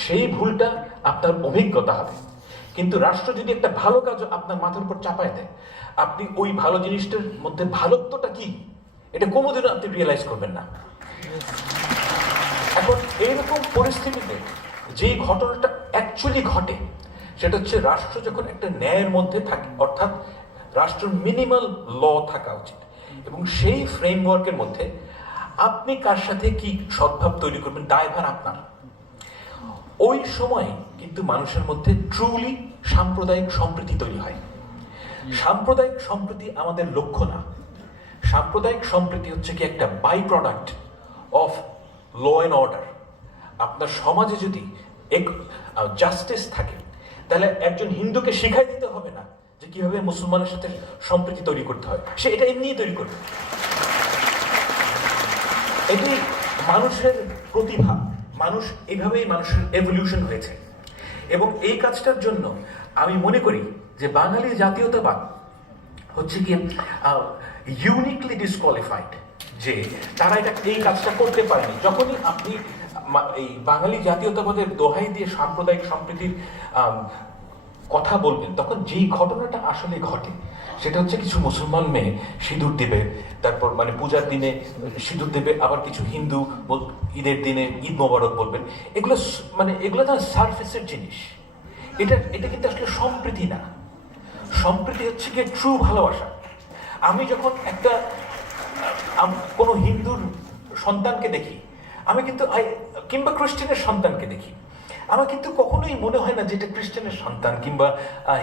সেই ভুলটা আপনার অভিজ্ঞতা হবে। কিন্তু রাষ্ট্র যদি একটা ভালো কাজ আপনার মাথার উপর চাপায় দেয়, আপনি ওই ভালো জিনিসটার মধ্যে ভালোত্বটা কি, এটা কোনোদিনও আপনি রিয়েলাইজ করবেন না। এখন এইরকম পরিস্থিতিতে যেই ঘটনাটা অ্যাকচুয়ালি ঘটে, সেটা হচ্ছে রাষ্ট্র যখন একটা ন্যায়ের মধ্যে থাকে, অর্থাৎ রাষ্ট্রের মিনিমাল ল থাকা উচিত, এবং সেই ফ্রেমওয়ার্কের মধ্যে আপনি কার সাথে কি সদ্ভাব তৈরি করবেন, দায়ভার আপনার। ওই সময় কিন্তু মানুষের মধ্যে ট্রুলি সাম্প্রদায়িক সম্প্রীতি তৈরি হয়। সাম্প্রদায়িক সম্প্রীতি আমাদের লক্ষ্য না। সাম্প্রদায়িক সম্প্রীতি হচ্ছে কি একটা by product of law and order. আপনার সমাজে যদি জাস্টিস থাকে, তাহলে একজন হিন্দুকে শিখাই দিতে হবে না যে কিভাবে মুসলমানের সাথে সম্প্রীতি তৈরি করতে হয়, সে এটা এমনিই তৈরি করবে। এটাই মানুষের প্রতিভা, মানুষ এইভাবেই মানুষের এভলিউশন হয়েছে। এবং এই কাজটার জন্য আমি মনে করি যে বাঙালি জাতীয়তাবাদ হচ্ছে কি ইউনিকলি ডিসকোয়ালিফাইড, যে তারা এই কাজটা করতে পারেনি। যখনই আপনি এই বাঙালি জাতীয়তাবাদের দোহাই দিয়ে সাম্প্রদায়িক সম্প্রীতির কথা বলবেন, তখন যেই ঘটনাটা আসলে ঘটে, সেটা হচ্ছে কিছু মুসলমান মেয়ে সিঁদুর দেবে, তারপর মানে পূজার দিনে সিঁদুর দেবে, আবার কিছু হিন্দু ঈদের দিনে ঈদ মোবারক বলবেন। এগুলো তো সারফেসের জিনিস। এটা কিন্তু আসলে সম্প্রীতি না। সম্প্রীতি হচ্ছে কি ট্রু ভালোবাসা। আমি যখন একটা কোনো হিন্দুর সন্তানকে দেখি, আমি কিন্তু কিংবা খ্রিস্টানের সন্তানকে দেখি, আমার কিন্তু কখনোই মনে হয় না যে এটা খ্রিস্টানের সন্তান কিংবা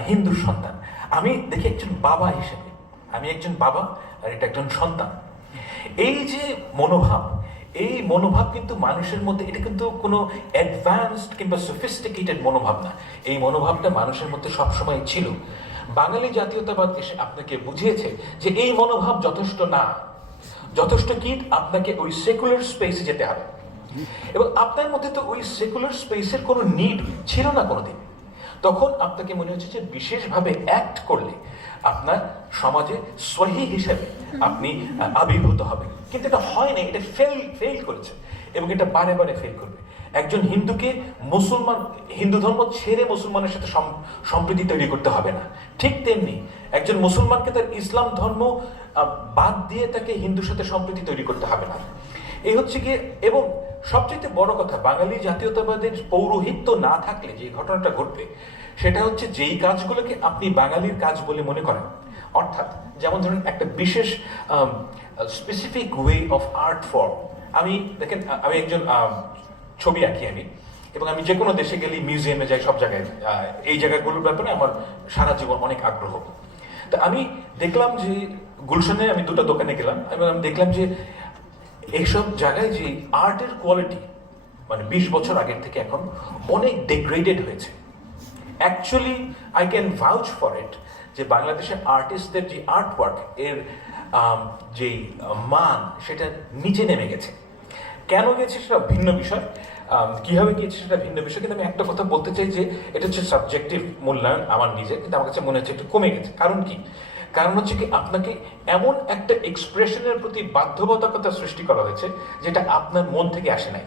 হিন্দুর সন্তান। আমি দেখি একজন বাবা হিসেবে, আমি একজন বাবা আর এটা একজন সন্তান। এই যে মনোভাব, এই মনোভাব কিন্তু মানুষের মধ্যে, এটা কিন্তু কোনো অ্যাডভান্সড কিংবা সফিস্টিকেটেড মনোভাব না। এই মনোভাবটা মানুষের মধ্যে সবসময় ছিল। বাঙালি জাতীয়তাবাদ এসে আপনাকে বুঝিয়েছে যে এই মনোভাব যথেষ্ট না। যথেষ্ট কি, আপনাকে ওই সেকুলার স্পেসে যেতে হবে। এবং আপনার মধ্যে তো ওই সেকুলার স্পেসের কোনো নিড ছিল না কোনোদিন। তখন আপনাকে মনে হচ্ছে যে বিশেষভাবে অ্যাক্ট করলে আপনার সমাজে সহি হিসেবে আপনি আবির্ভূত হবেন। কিন্তু এটা হয় না, এটা ফেল করেছে এবং এটা বারে বারে ফেল করবে। একজন হিন্দুকে হিন্দু ধর্ম ছেড়ে মুসলমানের সাথে সম্প্রীতি তৈরি করতে হবে না। ঠিক তেমনি একজন মুসলমানকে তার ইসলাম ধর্ম বাদ দিয়ে তাকে হিন্দুর সাথে সম্প্রীতি তৈরি করতে হবে না। এই হচ্ছে গিয়ে, এবং সবচেয়ে বড় কথা, বাঙালি জাতীয়তাবাদের পৌরোহিত্য না থাকলে যে ঘটনাটা ঘটবে সেটা হচ্ছে যেই কাজগুলোকে আপনি বাঙালির কাজ বলে মনে করেন, অর্থাৎ যেমন ধরুন একটা বিশেষ specific way of art form. আমি দেখেন, আমি একজন ছবি আঁকি আমি, এবং আমি যে কোনো দেশে গেলে মিউজিয়ামে যাই, সব জায়গায় এই জায়গাগুলোর ব্যাপারে আমার সারা জীবন অনেক আগ্রহ। তা আমি দেখলাম যে গুলশানে আমি দুটো দোকানে গেলাম এবং আমি দেখলাম যে এইসব জায়গায় যে আর্টের কোয়ালিটি মানে 20 বছর আগের থেকে এখন অনেক ডিগ্রেডেড হয়েছে। Actually I can ভাউচ for it যে বাংলাদেশের আর্টিস্টদের যে আর্ট ওয়ার্ক এর যেই মান সেটা নিচে নেমে গেছে। কেন গেছে সেটা ভিন্ন বিষয়, কিভাবে গিয়েছে সেটা ভিন্ন বিষয়। কিন্তু আমি একটা কথা বলতে চাই যে এটা হচ্ছে সাবজেক্টিভ মূল্যায়ন আমার নিজের, কিন্তু আমার কাছে মনে হচ্ছে একটু কমে গেছে। কারণ কি? কারণ হচ্ছে কি, আপনাকে এমন একটা এক্সপ্রেশনের প্রতি বাধ্যবাধকতা সৃষ্টি করা হয়েছে যেটা আপনার মন থেকে আসে নাই।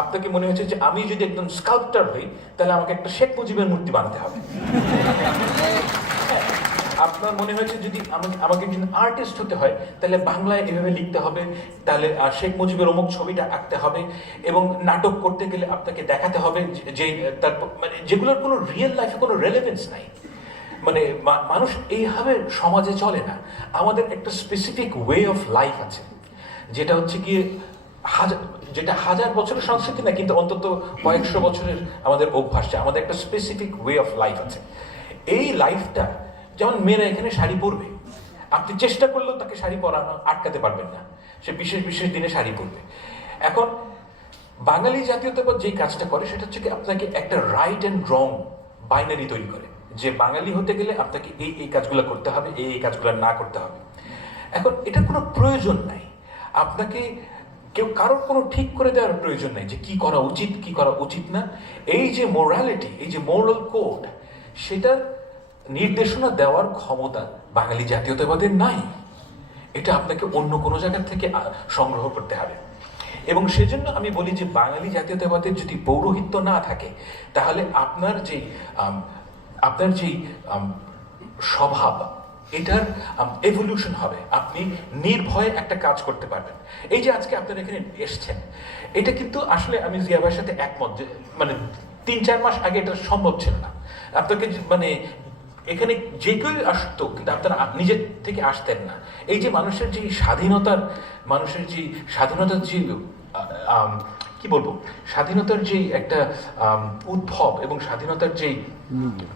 আপনাকে মনে হচ্ছে যে আমি যদি একদম স্কাল্পচার হই তাহলে আমাকে একটা শেখ মুজিবের মূর্তি বানাতে হবে। আপনার মনে হয়েছে যদি আমাকে একজন আর্টিস্ট হতে হয় তাহলে বাংলায় এভাবে লিখতে হবে, তাহলে শেখ মুজিবের অমুক ছবিটা আঁকতে হবে, এবং নাটক করতে গেলে আপনাকে দেখাতে হবে যে তারপর মানে যেগুলোর কোনো রিয়েল লাইফে কোনো রেলেভেন্স নাই। মানে মানুষ এইভাবে সমাজে চলে না। আমাদের একটা স্পেসিফিক ওয়ে অফ লাইফ আছে, যেটা হচ্ছে গিয়ে যেটা হাজার বছরের সংস্কৃতি না, কিন্তু অন্তত কয়েকশো বছরের আমাদের অভ্যাস। আমাদের একটা স্পেসিফিক ওয়ে অফ লাইফ আছে। এই লাইফটা, যেমন মেয়েরা এখানে শাড়ি পরবে, আপনি চেষ্টা করলেও তাকে শাড়ি পরানো আটকাতে পারবেন না, সে বিশেষ বিশেষ দিনে শাড়ি পরবে। এখন বাঙালি জাতীয়তাবাদ যেই কাজটা করে সেটা হচ্ছে কি, আপনাকে একটা রাইট অ্যান্ড রং বাইনারি তৈরি করে, যে বাঙালি হতে গেলে আপনাকে এই এই কাজগুলো করতে হবে, এই কাজগুলো না করতে হবে। এখন এটা কোনো প্রয়োজন নাই, আপনাকে কারোর কোনো ঠিক করে দেওয়ার প্রয়োজন নাই যে কি করা উচিত কি করা উচিত না। এই যে মোরালিটি, এই যে মোরাল কোড, সেটার নির্দেশনা দেওয়ার ক্ষমতা বাঙালি জাতীয়তাবাদের নাই। এটা আপনাকে অন্য কোনো জায়গা থেকে সংগ্রহ করতে হবে। এবং সেজন্য আমি বলি যে বাঙালি জাতীয়তাবাদের যদি পৌরোহিত্য না থাকে তাহলে আপনার যেই স্বভাব, এটার এভলিউশন হবে। আপনি নির্ভয়ে একটা কাজ করতে পারবেন। এই যে আজকে আপনারা এখানে এসছেন, এটা কিন্তু আসলে আমি জিয়া ভাইয়ের সাথে একমত যে মানে 3-4 মাস আগে এটা সম্ভব ছিল না। আপনাকে মানে এখানে যে কেউ আসতো, কিন্তু আপনারা নিজের থেকে আসতেন না। এই যে মানুষের যে স্বাধীনতার যে কি বলবো, স্বাধীনতার যে একটা উদ্ভব এবং স্বাধীনতার যে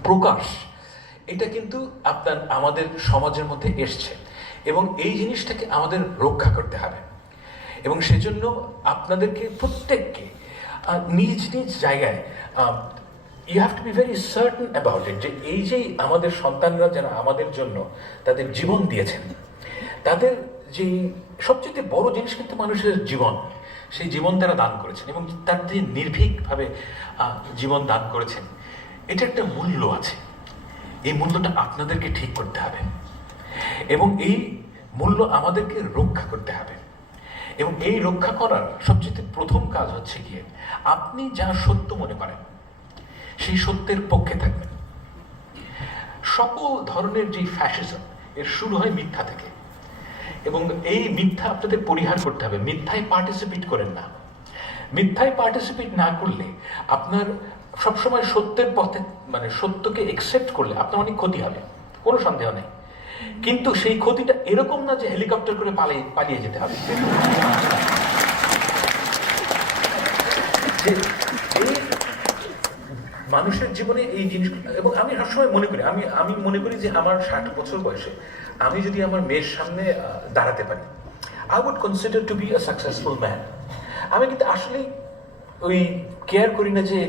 প্রকাশ, এটা কিন্তু আমাদের সমাজের মধ্যে এসছে, এবং এই জিনিসটাকে আমাদের রক্ষা করতে হবে। এবং সেজন্য আপনাদেরকে প্রত্যেককে নিজ নিজ জায়গায় you have to be very certain about it যে এই যে আমাদের সন্তানরা যারা আমাদের জন্য তাদের জীবন দিয়েছেন, তাদের যে সবচেয়ে বড় জিনিস কিন্তু মানুষের জীবন, সেই জীবন তারা দান করেছেন এবং তার যে নির্ভীকভাবে জীবন দান করেছেন, এটা একটা মূল্য আছে। এই মূল্যটা আপনাদেরকে ঠিক করতে হবে এবং এই মূল্য আমাদেরকে রক্ষা করতে হবে। এবং এই রক্ষা করার সবচেয়ে প্রথম কাজ হচ্ছে গিয়ে আপনি যা সত্য মনে করেন সেই সত্যের পক্ষে থাকবেন। সকল ধরনের যে ফ্যাসিজম এর শুরু হয় মিথ্যা থেকে, এবং এই মিথ্যা আপনাদের পরিহার করতে হবে। মিথ্যায় পার্টিসিপেট করেন না। মিথ্যায় পার্টিসিপেট না করলে আপনার সবসময় সত্যের পথে মানে সত্যকে একসেপ্ট করলে আপনার অনেক ক্ষতি হবে, কোনো সন্দেহ নেই। কিন্তু সেই ক্ষতিটা এরকম না যে হেলিকপ্টার করে পালিয়ে যেতে হবে। যে এই মানুষের জীবনে এই জিনিসগুলো, এবং আমি সবসময় মনে করি, আমি মনে করি যে আমার 60 বছর বয়সে আমি যদি আমার মেয়ের সামনে দাঁড়াতে পারি, I would consider to be a successful man. আমি কিন্তু আসলেই ওই কেয়ার করি না যে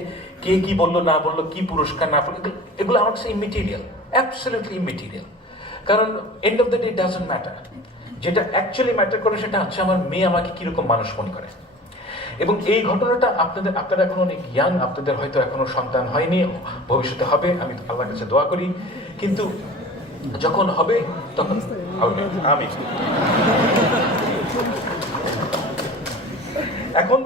কে কি বললো না বললো, কি পুরস্কার না পেলো, এগুলো আমার কাছে ইমেটেরিয়াল, অ্যাবসলিউটলি ইমেটেরিয়াল। কারণ end of the day doesn't matter. যেটা অ্যাকচুয়ালি ম্যাটার করে সেটা হচ্ছে আমার মেয়ে আমাকে কিরকম মানুষ মনে করে। এবং এই ঘটনাটা আপনারা এখন অনেক ইয়াং, আপনাদের হয়তো এখনো সন্তান হয়নি, ভবিষ্যতে হবে, আমি আল্লাহর কাছে দোয়া করি। কিন্তু যখন হবে তখন আমি এখন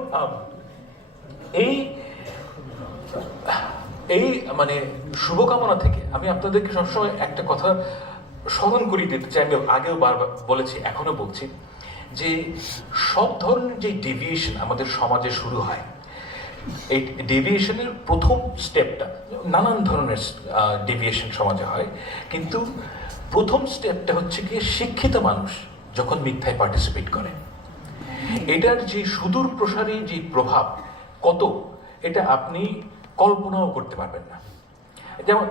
এই মানে শুভকামনা থেকে আমি আপনাদেরকে সবসময় একটা কথা স্মরণ করিয়ে দিতে চাই। আমি আগেও বারবার বলেছি, এখনো বলছি, যে সব ধরনের যে ডেভিয়েশন আমাদের সমাজে শুরু হয়, এই ডেভিয়েশনের প্রথম স্টেপটা, নানান ধরনের ডেভিয়েশন সমাজে হয়, কিন্তু প্রথম স্টেপটা হচ্ছে গিয়ে শিক্ষিত মানুষ যখন মিথ্যায় পার্টিসিপেট করে, এটার যে সুদূর প্রসারী যে প্রভাব কত, এটা আপনি কল্পনাও করতে পারবেন না। যেমন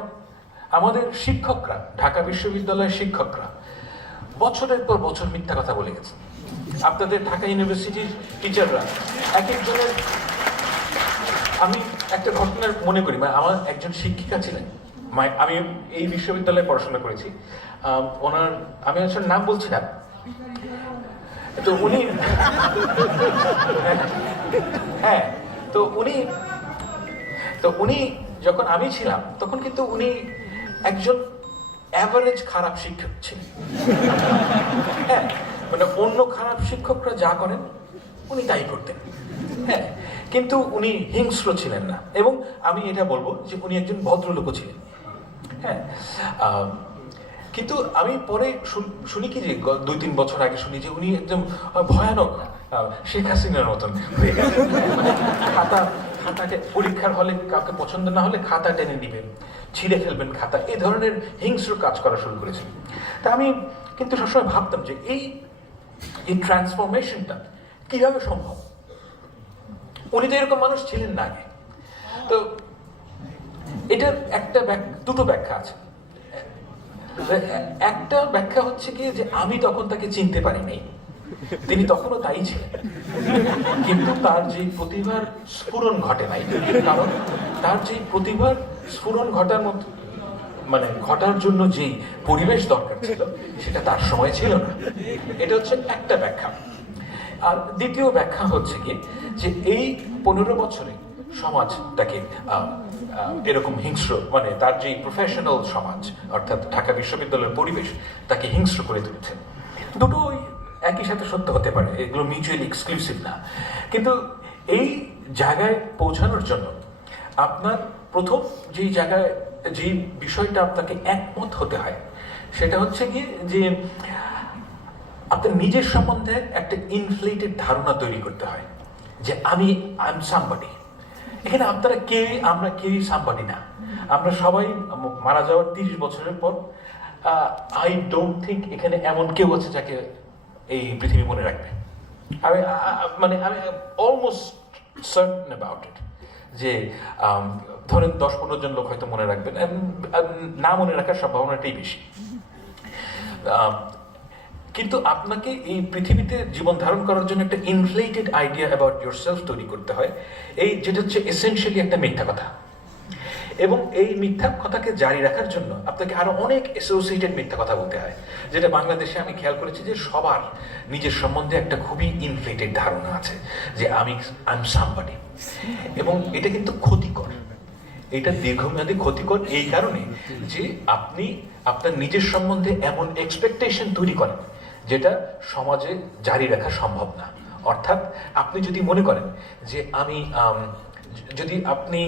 আমাদের শিক্ষকরা, ঢাকা বিশ্ববিদ্যালয়ের শিক্ষকরা বছরের পর বছর মিথ্যা কথা বলে গেছে। আপনাদের ঢাকা ইউনিভার্সিটির টিচাররা এক একজনের, আমি একটা ঘটনার মনে করি, মানে আমার একজন শিক্ষিকা ছিলেন, আমি এই বিশ্ববিদ্যালয়ে পড়াশোনা করেছি, ওনার, আমি আসলে নাম বলছি না, তো উনি হ্যাঁ, তো উনি যখন আমি ছিলাম তখন কিন্তু উনি একজন অ্যাভারেজ খারাপ শিক্ষক ছিলেন। হ্যাঁ, মানে অন্য খারাপ শিক্ষকরা যা করেন উনি তাই করতেন। হ্যাঁ, কিন্তু উনি হিংস্র ছিলেন না, এবং আমি এটা বলবো যে উনি একজন ভদ্রলোকও ছিলেন। হ্যাঁ, কিন্তু আমি পরে শুনি কি যে 2-3 বছর আগে শুনি যে উনি একদম ভয়ানক শেখ হাসিনার মতন হয়ে গেছেন। মানে খাতাকে পরীক্ষার হলে কাউকে পছন্দ না হলে খাতা টেনে নিবেন, ছিঁড়ে ফেলবেন খাতা, এই ধরনের হিংস্র কাজ করা শুরু করেছেন। তা আমি কিন্তু সবসময় ভাবতাম যে এই ট্রান্সফরমেশনটা কিভাবে সম্ভব। উনি তো এরকম মানুষ ছিলেন না আগে। তো এটার দুটো ব্যাখ্যা আছে। একটা ব্যাখ্যা হচ্ছে কি যে আমি তখন তাকে চিনতে পারি নাই, তিনি তখনও তাই ছিলেন, কিন্তু তার যে প্রতিভার স্ফুরণ ঘটে নাই। কারণ তার যে প্রতিভার স্ফুরণ ঘটার জন্য যেই পরিবেশ দরকার ছিল সেটা তার সময় ছিল না। এটা হচ্ছে একটা ব্যাখ্যা। আর দ্বিতীয় ব্যাখ্যা হচ্ছে কি যে এই 15 বছরে সমাজ তাকে এরকম হিংস্র, মানে তার যে প্রফেশনাল সমাজ অর্থাৎ ঢাকা বিশ্ববিদ্যালয়ের পরিবেশ তাকে হিংস্র করে তুলেছে। দুটোই একই সাথে সত্য হতে পারে, এগুলো মিউচুয়ালি এক্সক্লুসিভ না। কিন্তু এই জায়গায় পৌঁছানোর জন্য আপনার প্রথম যেই বিষয়টা আপনাকে একমত হতে হয় সেটা হচ্ছে কি যে আপনার নিজের সম্বন্ধে একটা ইনফ্লেটেড ধারণা তৈরি করতে হয় যে আই এম সামবডি। এখানে আমরা কেউই সামবডি না। আমরা সবাই মারা যাওয়ার 30 বছরের পর আই ডোন্ট থিঙ্ক এখানে এমন কেউ আছে যাকে এই পৃথিবী মনে রাখবে। আমি অলমোস্ট সার্টেন অ্যাবাউট ইট যে ধরেন 10-15 জন লোক হয়তো মনে রাখবেন, না মনে রাখার সম্ভাবনাটাই বেশি। কিন্তু আপনাকে এই পৃথিবীতে জীবন ধারণ করার জন্য একটা ইনফ্লেটেড আইডিয়া অ্যাবাউট ইয়োরসেলফ তৈরি করতে হয়, যেটা হচ্ছে এসেনশিয়ালি একটা মিথ্যা কথা। এবং এই মিথ্যা কথাকে জারি রাখার জন্য আপনাকে আরো অনেক অ্যাসোসিয়েটেড মিথ্যা কথা বলতে হয়, যেটা বাংলাদেশে আমি খেয়াল করেছি যে সবার নিজের সম্বন্ধে একটা খুবই ইনফ্লেটেড ধারণা আছে যে আই এম সামবডি। এবং এটা কিন্তু ক্ষতিকর, এটা দীর্ঘমেয়াদী ক্ষতিকর এই কারণে যে আপনি আপনার নিজের সম্বন্ধে এমন এক্সপেকটেশন তৈরি করেন যেটা সমাজে জারি রাখা সম্ভব না। অর্থাৎ আপনি যদি মনে করেন যে যদি আপনি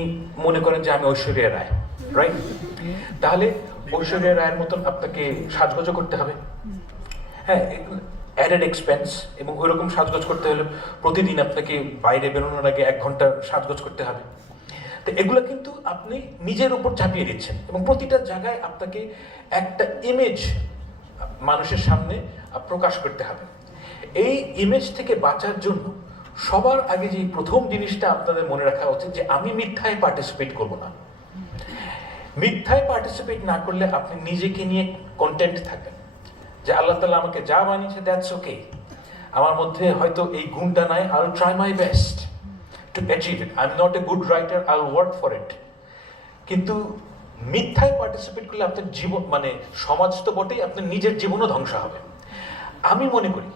মনে করেন যে আমি ঐশ্বরিয়া রায়, রাইট, তাহলে ঐশ্বরিয়া রায়ের মতন আপনাকে সাজগোজ করতে হবে। হ্যাঁ, অ্যাডেড এক্সপেন্স, এবং ওইরকম সাজগোজ করতে হলে প্রতিদিন আপনাকে বাইরে বেরোনোর আগে 1 ঘন্টা সাজগোজ করতে হবে। তো এগুলো কিন্তু আপনি নিজের উপর চাপিয়ে দিচ্ছেন, এবং প্রতিটা জায়গায় আপনাকে একটা ইমেজ মানুষের সামনে প্রকাশ করতে হবে। এই ইমেজ থেকে বাঁচার জন্য সবার আগে যে প্রথম জিনিসটা আপনাদের মনে রাখা উচিত যে আমি মিথ্যায় পার্টিসিপেট করব না। মিথ্যায় পার্টিসিপেট না করলে আপনি নিজেকে নিয়ে কন্টেন্ট থাকবেন যে আল্লাহ তাআলা আমাকে যা বানিয়েছে দ্যাটস ওকে, আমার মধ্যে হয়তো এই গুণটা নাই, I will try my best to achieve it, I am not a good writer, I will work for it. কিন্তু মিথ্যায় পার্টিসিপেট করলে আপনার জীবন মানে সমাজ তো বটেই, আপনার নিজের জীবনও ধ্বংস হবে। আমি মনে করি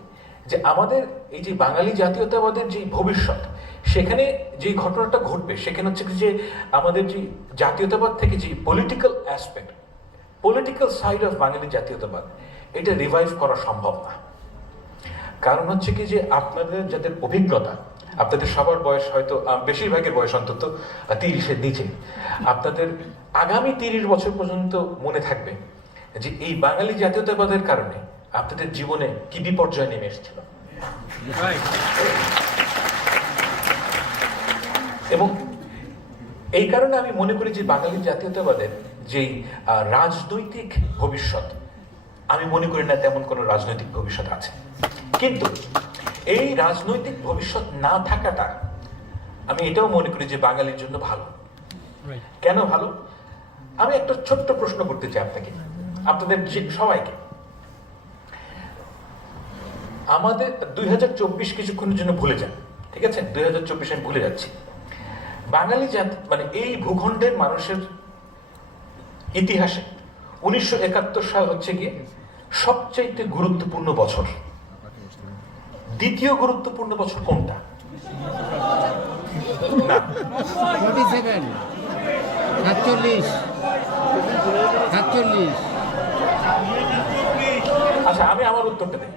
যে আমাদের এই যে বাঙালি জাতীয়তাবাদের যে ভবিষ্যৎ, সেখানে যে ঘটনাটা ঘটবে সেখানে হচ্ছে যে আমাদের যে জাতীয়তাবাদ থেকে যে political aspect, political side of বাঙালি জাতীয়তাবাদ, এটা রিভাইভ করা সম্ভব না। কারণ হচ্ছে কি যে আপনাদের যাদের অভিজ্ঞতা, আপনাদের সবার বয়স হয়তো বেশিরভাগের বয়স অন্তত 30-এর নিচে, আপনাদের আগামী 30 বছর পর্যন্ত মনে থাকবে যে এই বাঙালি জাতীয়তাবাদের কারণে আপনাদের জীবনে কি বিপর্যয় নেমে এসেছিল। এবং এই কারণে আমি মনে করি যে বাঙালি জাতীয়তাবাদের যেই রাজনৈতিক ভবিষ্যৎ, আমি মনে করি না তেমন কোনো রাজনৈতিক ভবিষ্যৎ আছে। কিন্তু এই রাজনৈতিক ভবিষ্যৎ না থাকাটা আমি এটাও মনে করি যে বাঙালির জন্য ভালো। কেন ভালো? আমি একটা ছোট্ট প্রশ্ন করতে চাই আপনাদের সবাইকে। আমাদের 2024 কিছুক্ষণের জন্য ভুলে যান, ঠিক আছে? 2024 আমি ভুলে যাচ্ছি। বাঙালি জাতি মানে এই ভূখণ্ডের মানুষের ইতিহাসে 1971 সাল হচ্ছে গিয়ে সবচাইতে গুরুত্বপূর্ণ বছর। দ্বিতীয় গুরুত্বপূর্ণ বছর কোনটা? না, 47 আচ্ছা আমি আমার উত্তরটা দিই।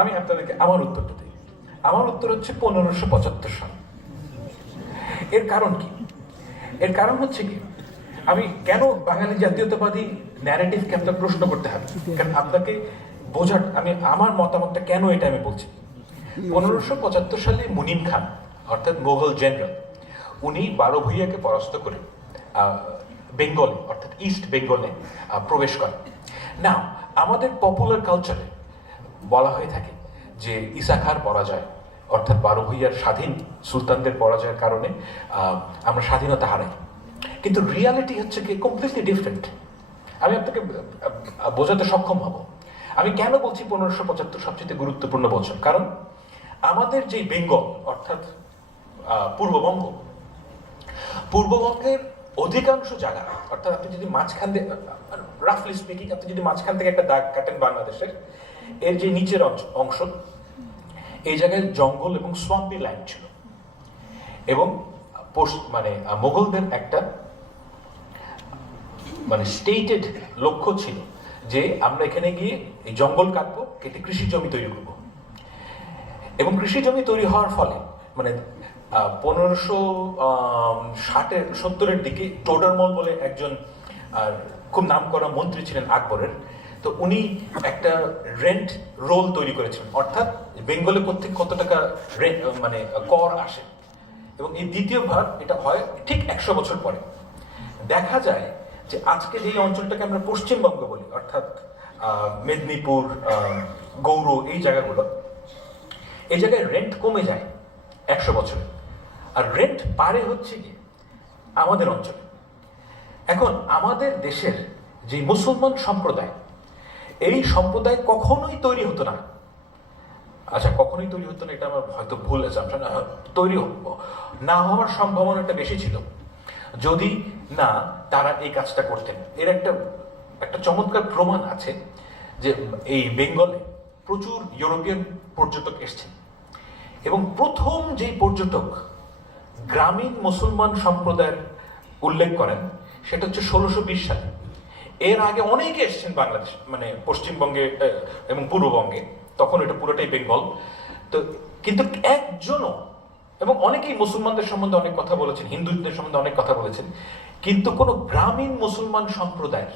আমি আপনাদেরকে আমার উত্তরটা দিই। আমার উত্তর হচ্ছে 1575 সাল। এর কারণ কি? এর কারণ হচ্ছে কি, আমি কেন বাঙালি জাতীয়তাবাদী ন্যারেটিভকে আপনার প্রশ্ন করতে হবে, কারণ আপনাকে বোঝার আমি আমার মতামতটা কেন এটা আমি বলছি। 1575 সালে মুনিম খান অর্থাৎ মোগল জেনারেল, উনি 12 ভূঁইয়াকে পরাস্ত করে বেঙ্গলে অর্থাৎ ইস্ট বেঙ্গলে প্রবেশ করেন। না, আমাদের পপুলার কালচারে বলা হয়ে থাকে যে ঈসা খাঁর পরাজয় অর্থাৎ 12 ভূঁইয়ার স্বাধীন সুলতানদের পরাজয়ের কারণে আমরা স্বাধীনতা হারাই। কিন্তু রিয়ালিটি হচ্ছে কি কমপ্লিটলি ডিফারেন্ট। আমি আপনাকে বোঝাতে সক্ষম হব। আমি কেন বলছি 1575 সবচেয়ে গুরুত্বপূর্ণ বছর, কারণ আমাদের যে বেঙ্গল অর্থাৎ পূর্ববঙ্গের অধিকাংশ জায়গা অর্থাৎ আপনি যদি মাঝখান থেকে রাফলি স্পিকিং আপনি যদি মাঝখান থেকে একটা দাগ কাটেন বাংলাদেশের, এর যে নিচের অংশ এই জায়গায় জঙ্গল এবং সোয়াম্পি ল্যান্ড ছিল। এবং মানে মোগলদের একটা মানে স্টেটেড লক্ষ্য ছিল যে আমরা এখানে গিয়ে এই জঙ্গল কাটবো, কেটে কৃষি জমি তৈরি করব। এবং কৃষি জমি তৈরি হওয়ার ফলে মানে 1570-এর দিকে টোডরমল বলে একজন খুব নামকরা মন্ত্রী ছিলেন আকবরের, তো উনি একটা রেন্ট রোল তৈরি করেছিলেন, অর্থাৎ বেঙ্গলে প্রত্যেক কত টাকা মানে কর আসে। এবং এই দ্বিতীয়বার এটা হয় ঠিক 100 বছর পরে। দেখা যায় যে আজকে যে অঞ্চলটাকে আমরা পশ্চিমবঙ্গ বলি অর্থাৎ মেদিনীপুর, গৌড়, এই জায়গাগুলো, এই জায়গায় রেন্ট কমে যায় 100 বছরে, আর রেন্ট বাড়ে হচ্ছে কি আমাদের অঞ্চলে। এখন আমাদের দেশের যে মুসলমান সম্প্রদায়, এই সম্প্রদায় কখনোই তৈরি হতো না। আচ্ছা, কখনোই তৈরি হতো না এটা আমার হয়তো ভুল আছে, তৈরি না হওয়ার সম্ভাবনাটা বেশি ছিল যদি না তারা এই কাজটা করতেন। এর একটা চমৎকার প্রমাণ আছে যে এই বেঙ্গলে প্রচুর ইউরোপিয়ান পর্যটক এসছেন, এবং প্রথম যেই পর্যটক গ্রামীণ মুসলমান সম্প্রদায়ের উল্লেখ করেন সেটা হচ্ছে 1620 সালে। এর আগে অনেকে এসছেন বাংলাদেশ মানে পশ্চিমবঙ্গে এবং পূর্ববঙ্গে, তখন এটা পুরোটাই বেঙ্গল। তো কিন্তু একজনও, এবং অনেকেই মুসলমানদের সম্বন্ধে অনেক কথা বলেছেন, হিন্দুদের সম্বন্ধে অনেক কথা বলেছেন, কিন্তু কোনো গ্রামীণ মুসলমান সম্প্রদায়ের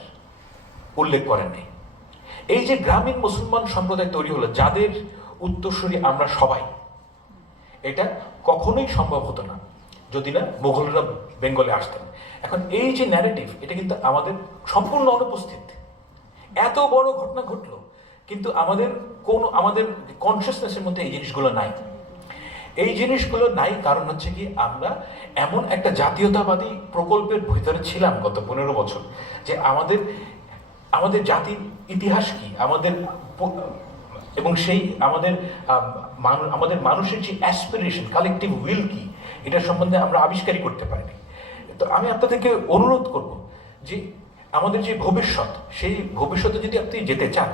উল্লেখ করেন নাই। এই যে গ্রামীণ মুসলমান সম্প্রদায় তৈরি হলো, যাদের উত্তরসূরি আমরা সবাই, এটা কখনোই সম্ভব হতো না যদি না মোগলরা বেঙ্গলে আসতেন। এখন এই যে ন্যারেটিভ, এটা কিন্তু আমাদের সম্পূর্ণ অনুপস্থিত। এত বড় ঘটনা ঘটলো, কিন্তু আমাদের কনসিয়াসনেসের মধ্যে এই জিনিসগুলো নাই। এই জিনিসগুলো নাই কারণ হচ্ছে কি, আমরা এমন একটা জাতীয়তাবাদী প্রকল্পের ভিতরে ছিলাম গত 15 বছর, যে আমাদের জাতির ইতিহাস কি, এবং সেই আমাদের মানুষের যে অ্যাসপিরেশন, কালেকটিভ উইল কি, এটা সম্বন্ধে আমরা আবিষ্কারই করতে পারিনি। তো আমি আপনাদেরকে অনুরোধ করব যে আমাদের যে ভবিষ্যৎ, সেই ভবিষ্যতে যদি আপনি যেতে চান,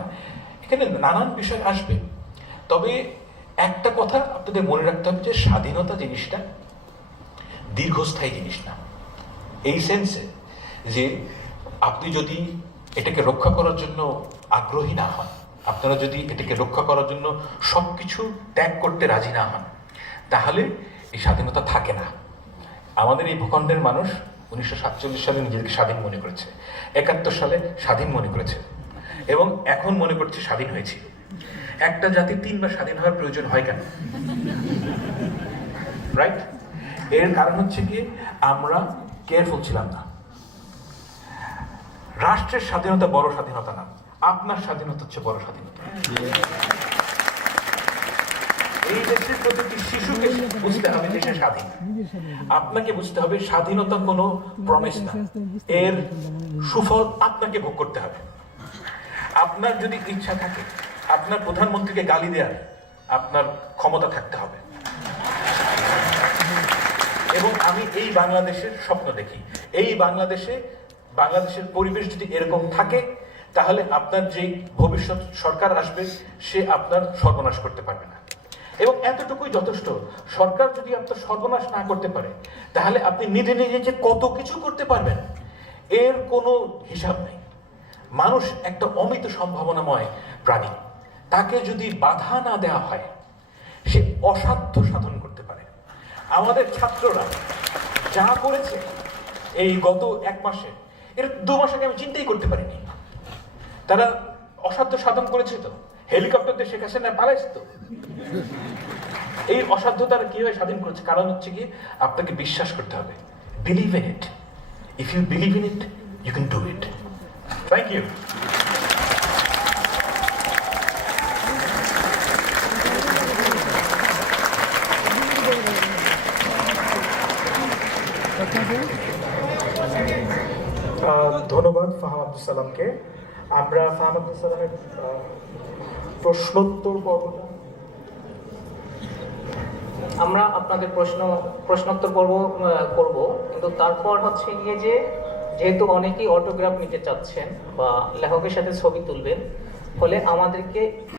এখানে নানান বিষয় আসবে। তবে একটা কথা আপনাদের মনে রাখতে হবে যে স্বাধীনতা জিনিসটা দীর্ঘস্থায়ী জিনিস না। এই সেন্সে যে আপনি যদি এটাকে রক্ষা করার জন্য আগ্রহী না হন, আপনারা যদি এটাকে রক্ষা করার জন্য সবকিছু ত্যাগ করতে রাজি না হন, তাহলে এই স্বাধীনতা থাকে না। আমাদের এই ভূখণ্ডের মানুষ 1947 সালে নিজেকে স্বাধীন মনে করেছে, 71 সালে স্বাধীন মনে করেছে, এবং এখন মনে করছে স্বাধীন হয়েছে। একটা জাতি 3 বার স্বাধীন হওয়ার প্রয়োজন হয় কেন? রাইট? এর কারণ হচ্ছে কি, আমরা কেয়ারফুল ছিলাম না। রাষ্ট্রের স্বাধীনতা বড় স্বাধীনতা না, আপনার স্বাধীনতা হচ্ছে বড় স্বাধীনতা। এই দেশের প্রতিটি শিশুকে বুঝতে হবে দেশে স্বাধীন। আপনাকে বুঝতে হবে স্বাধীনতা কোনো প্রমিস না, এর সুফল আপনাকে ভোগ করতে হবে। আপনার যদি ইচ্ছা থাকে আপনার প্রধানমন্ত্রীকে গালি দেওয়ার, আপনার ক্ষমতা থাকতে হবে। এবং আমি এই বাংলাদেশের স্বপ্ন দেখি, এই বাংলাদেশের পরিবেশ যদি এরকম থাকে, তাহলে আপনার যেই ভবিষ্যৎ সরকার আসবে, সে আপনার সর্বনাশ করতে পারবে না। এবং এতটুকুই যথেষ্ট। সরকার যদি আপনার সর্বনাশ না করতে পারে, তাহলে আপনি নিজে নিজে যে কত কিছু করতে পারবেন, এর কোনো হিসাব নেই। মানুষ একটা অমিত সম্ভাবনাময় প্রাণী, তাকে যদি বাধা না দেওয়া হয়, সে অসাধ্য সাধন করতে পারে। আমাদের ছাত্ররা যা করেছে এই গত 1 মাসে, এর 2 মাস আগে আমি চিন্তাই করতে পারিনি। তারা অসাধ্য সাধন করেছে, তো হেলিকপ্টার দিয়ে শেখ হাসিনা পালাইছে। তো এই অসাধ্য তারা কিভাবে স্বাধীন করেছে? কারণ হচ্ছে কি, আপনাকে বিশ্বাস করতে হবে। Believe in it. If you believe in it, you can do it. Thank you. ধন্যবাদ ফাহাম আব্দুল সালামকে। আমরা ফাহাম আব্দুল সালামের প্রশ্নোত্তর পর্বটা আমরা আপনাদের প্রশ্নোত্তর পর্ব করব, কিন্তু তারপর হচ্ছে গিয়ে যেহেতু অনেকেই অটোগ্রাফ নিতে চাচ্ছেন বা লেখকের সাথে ছবি তুলবেন, ফলে আমাদেরকে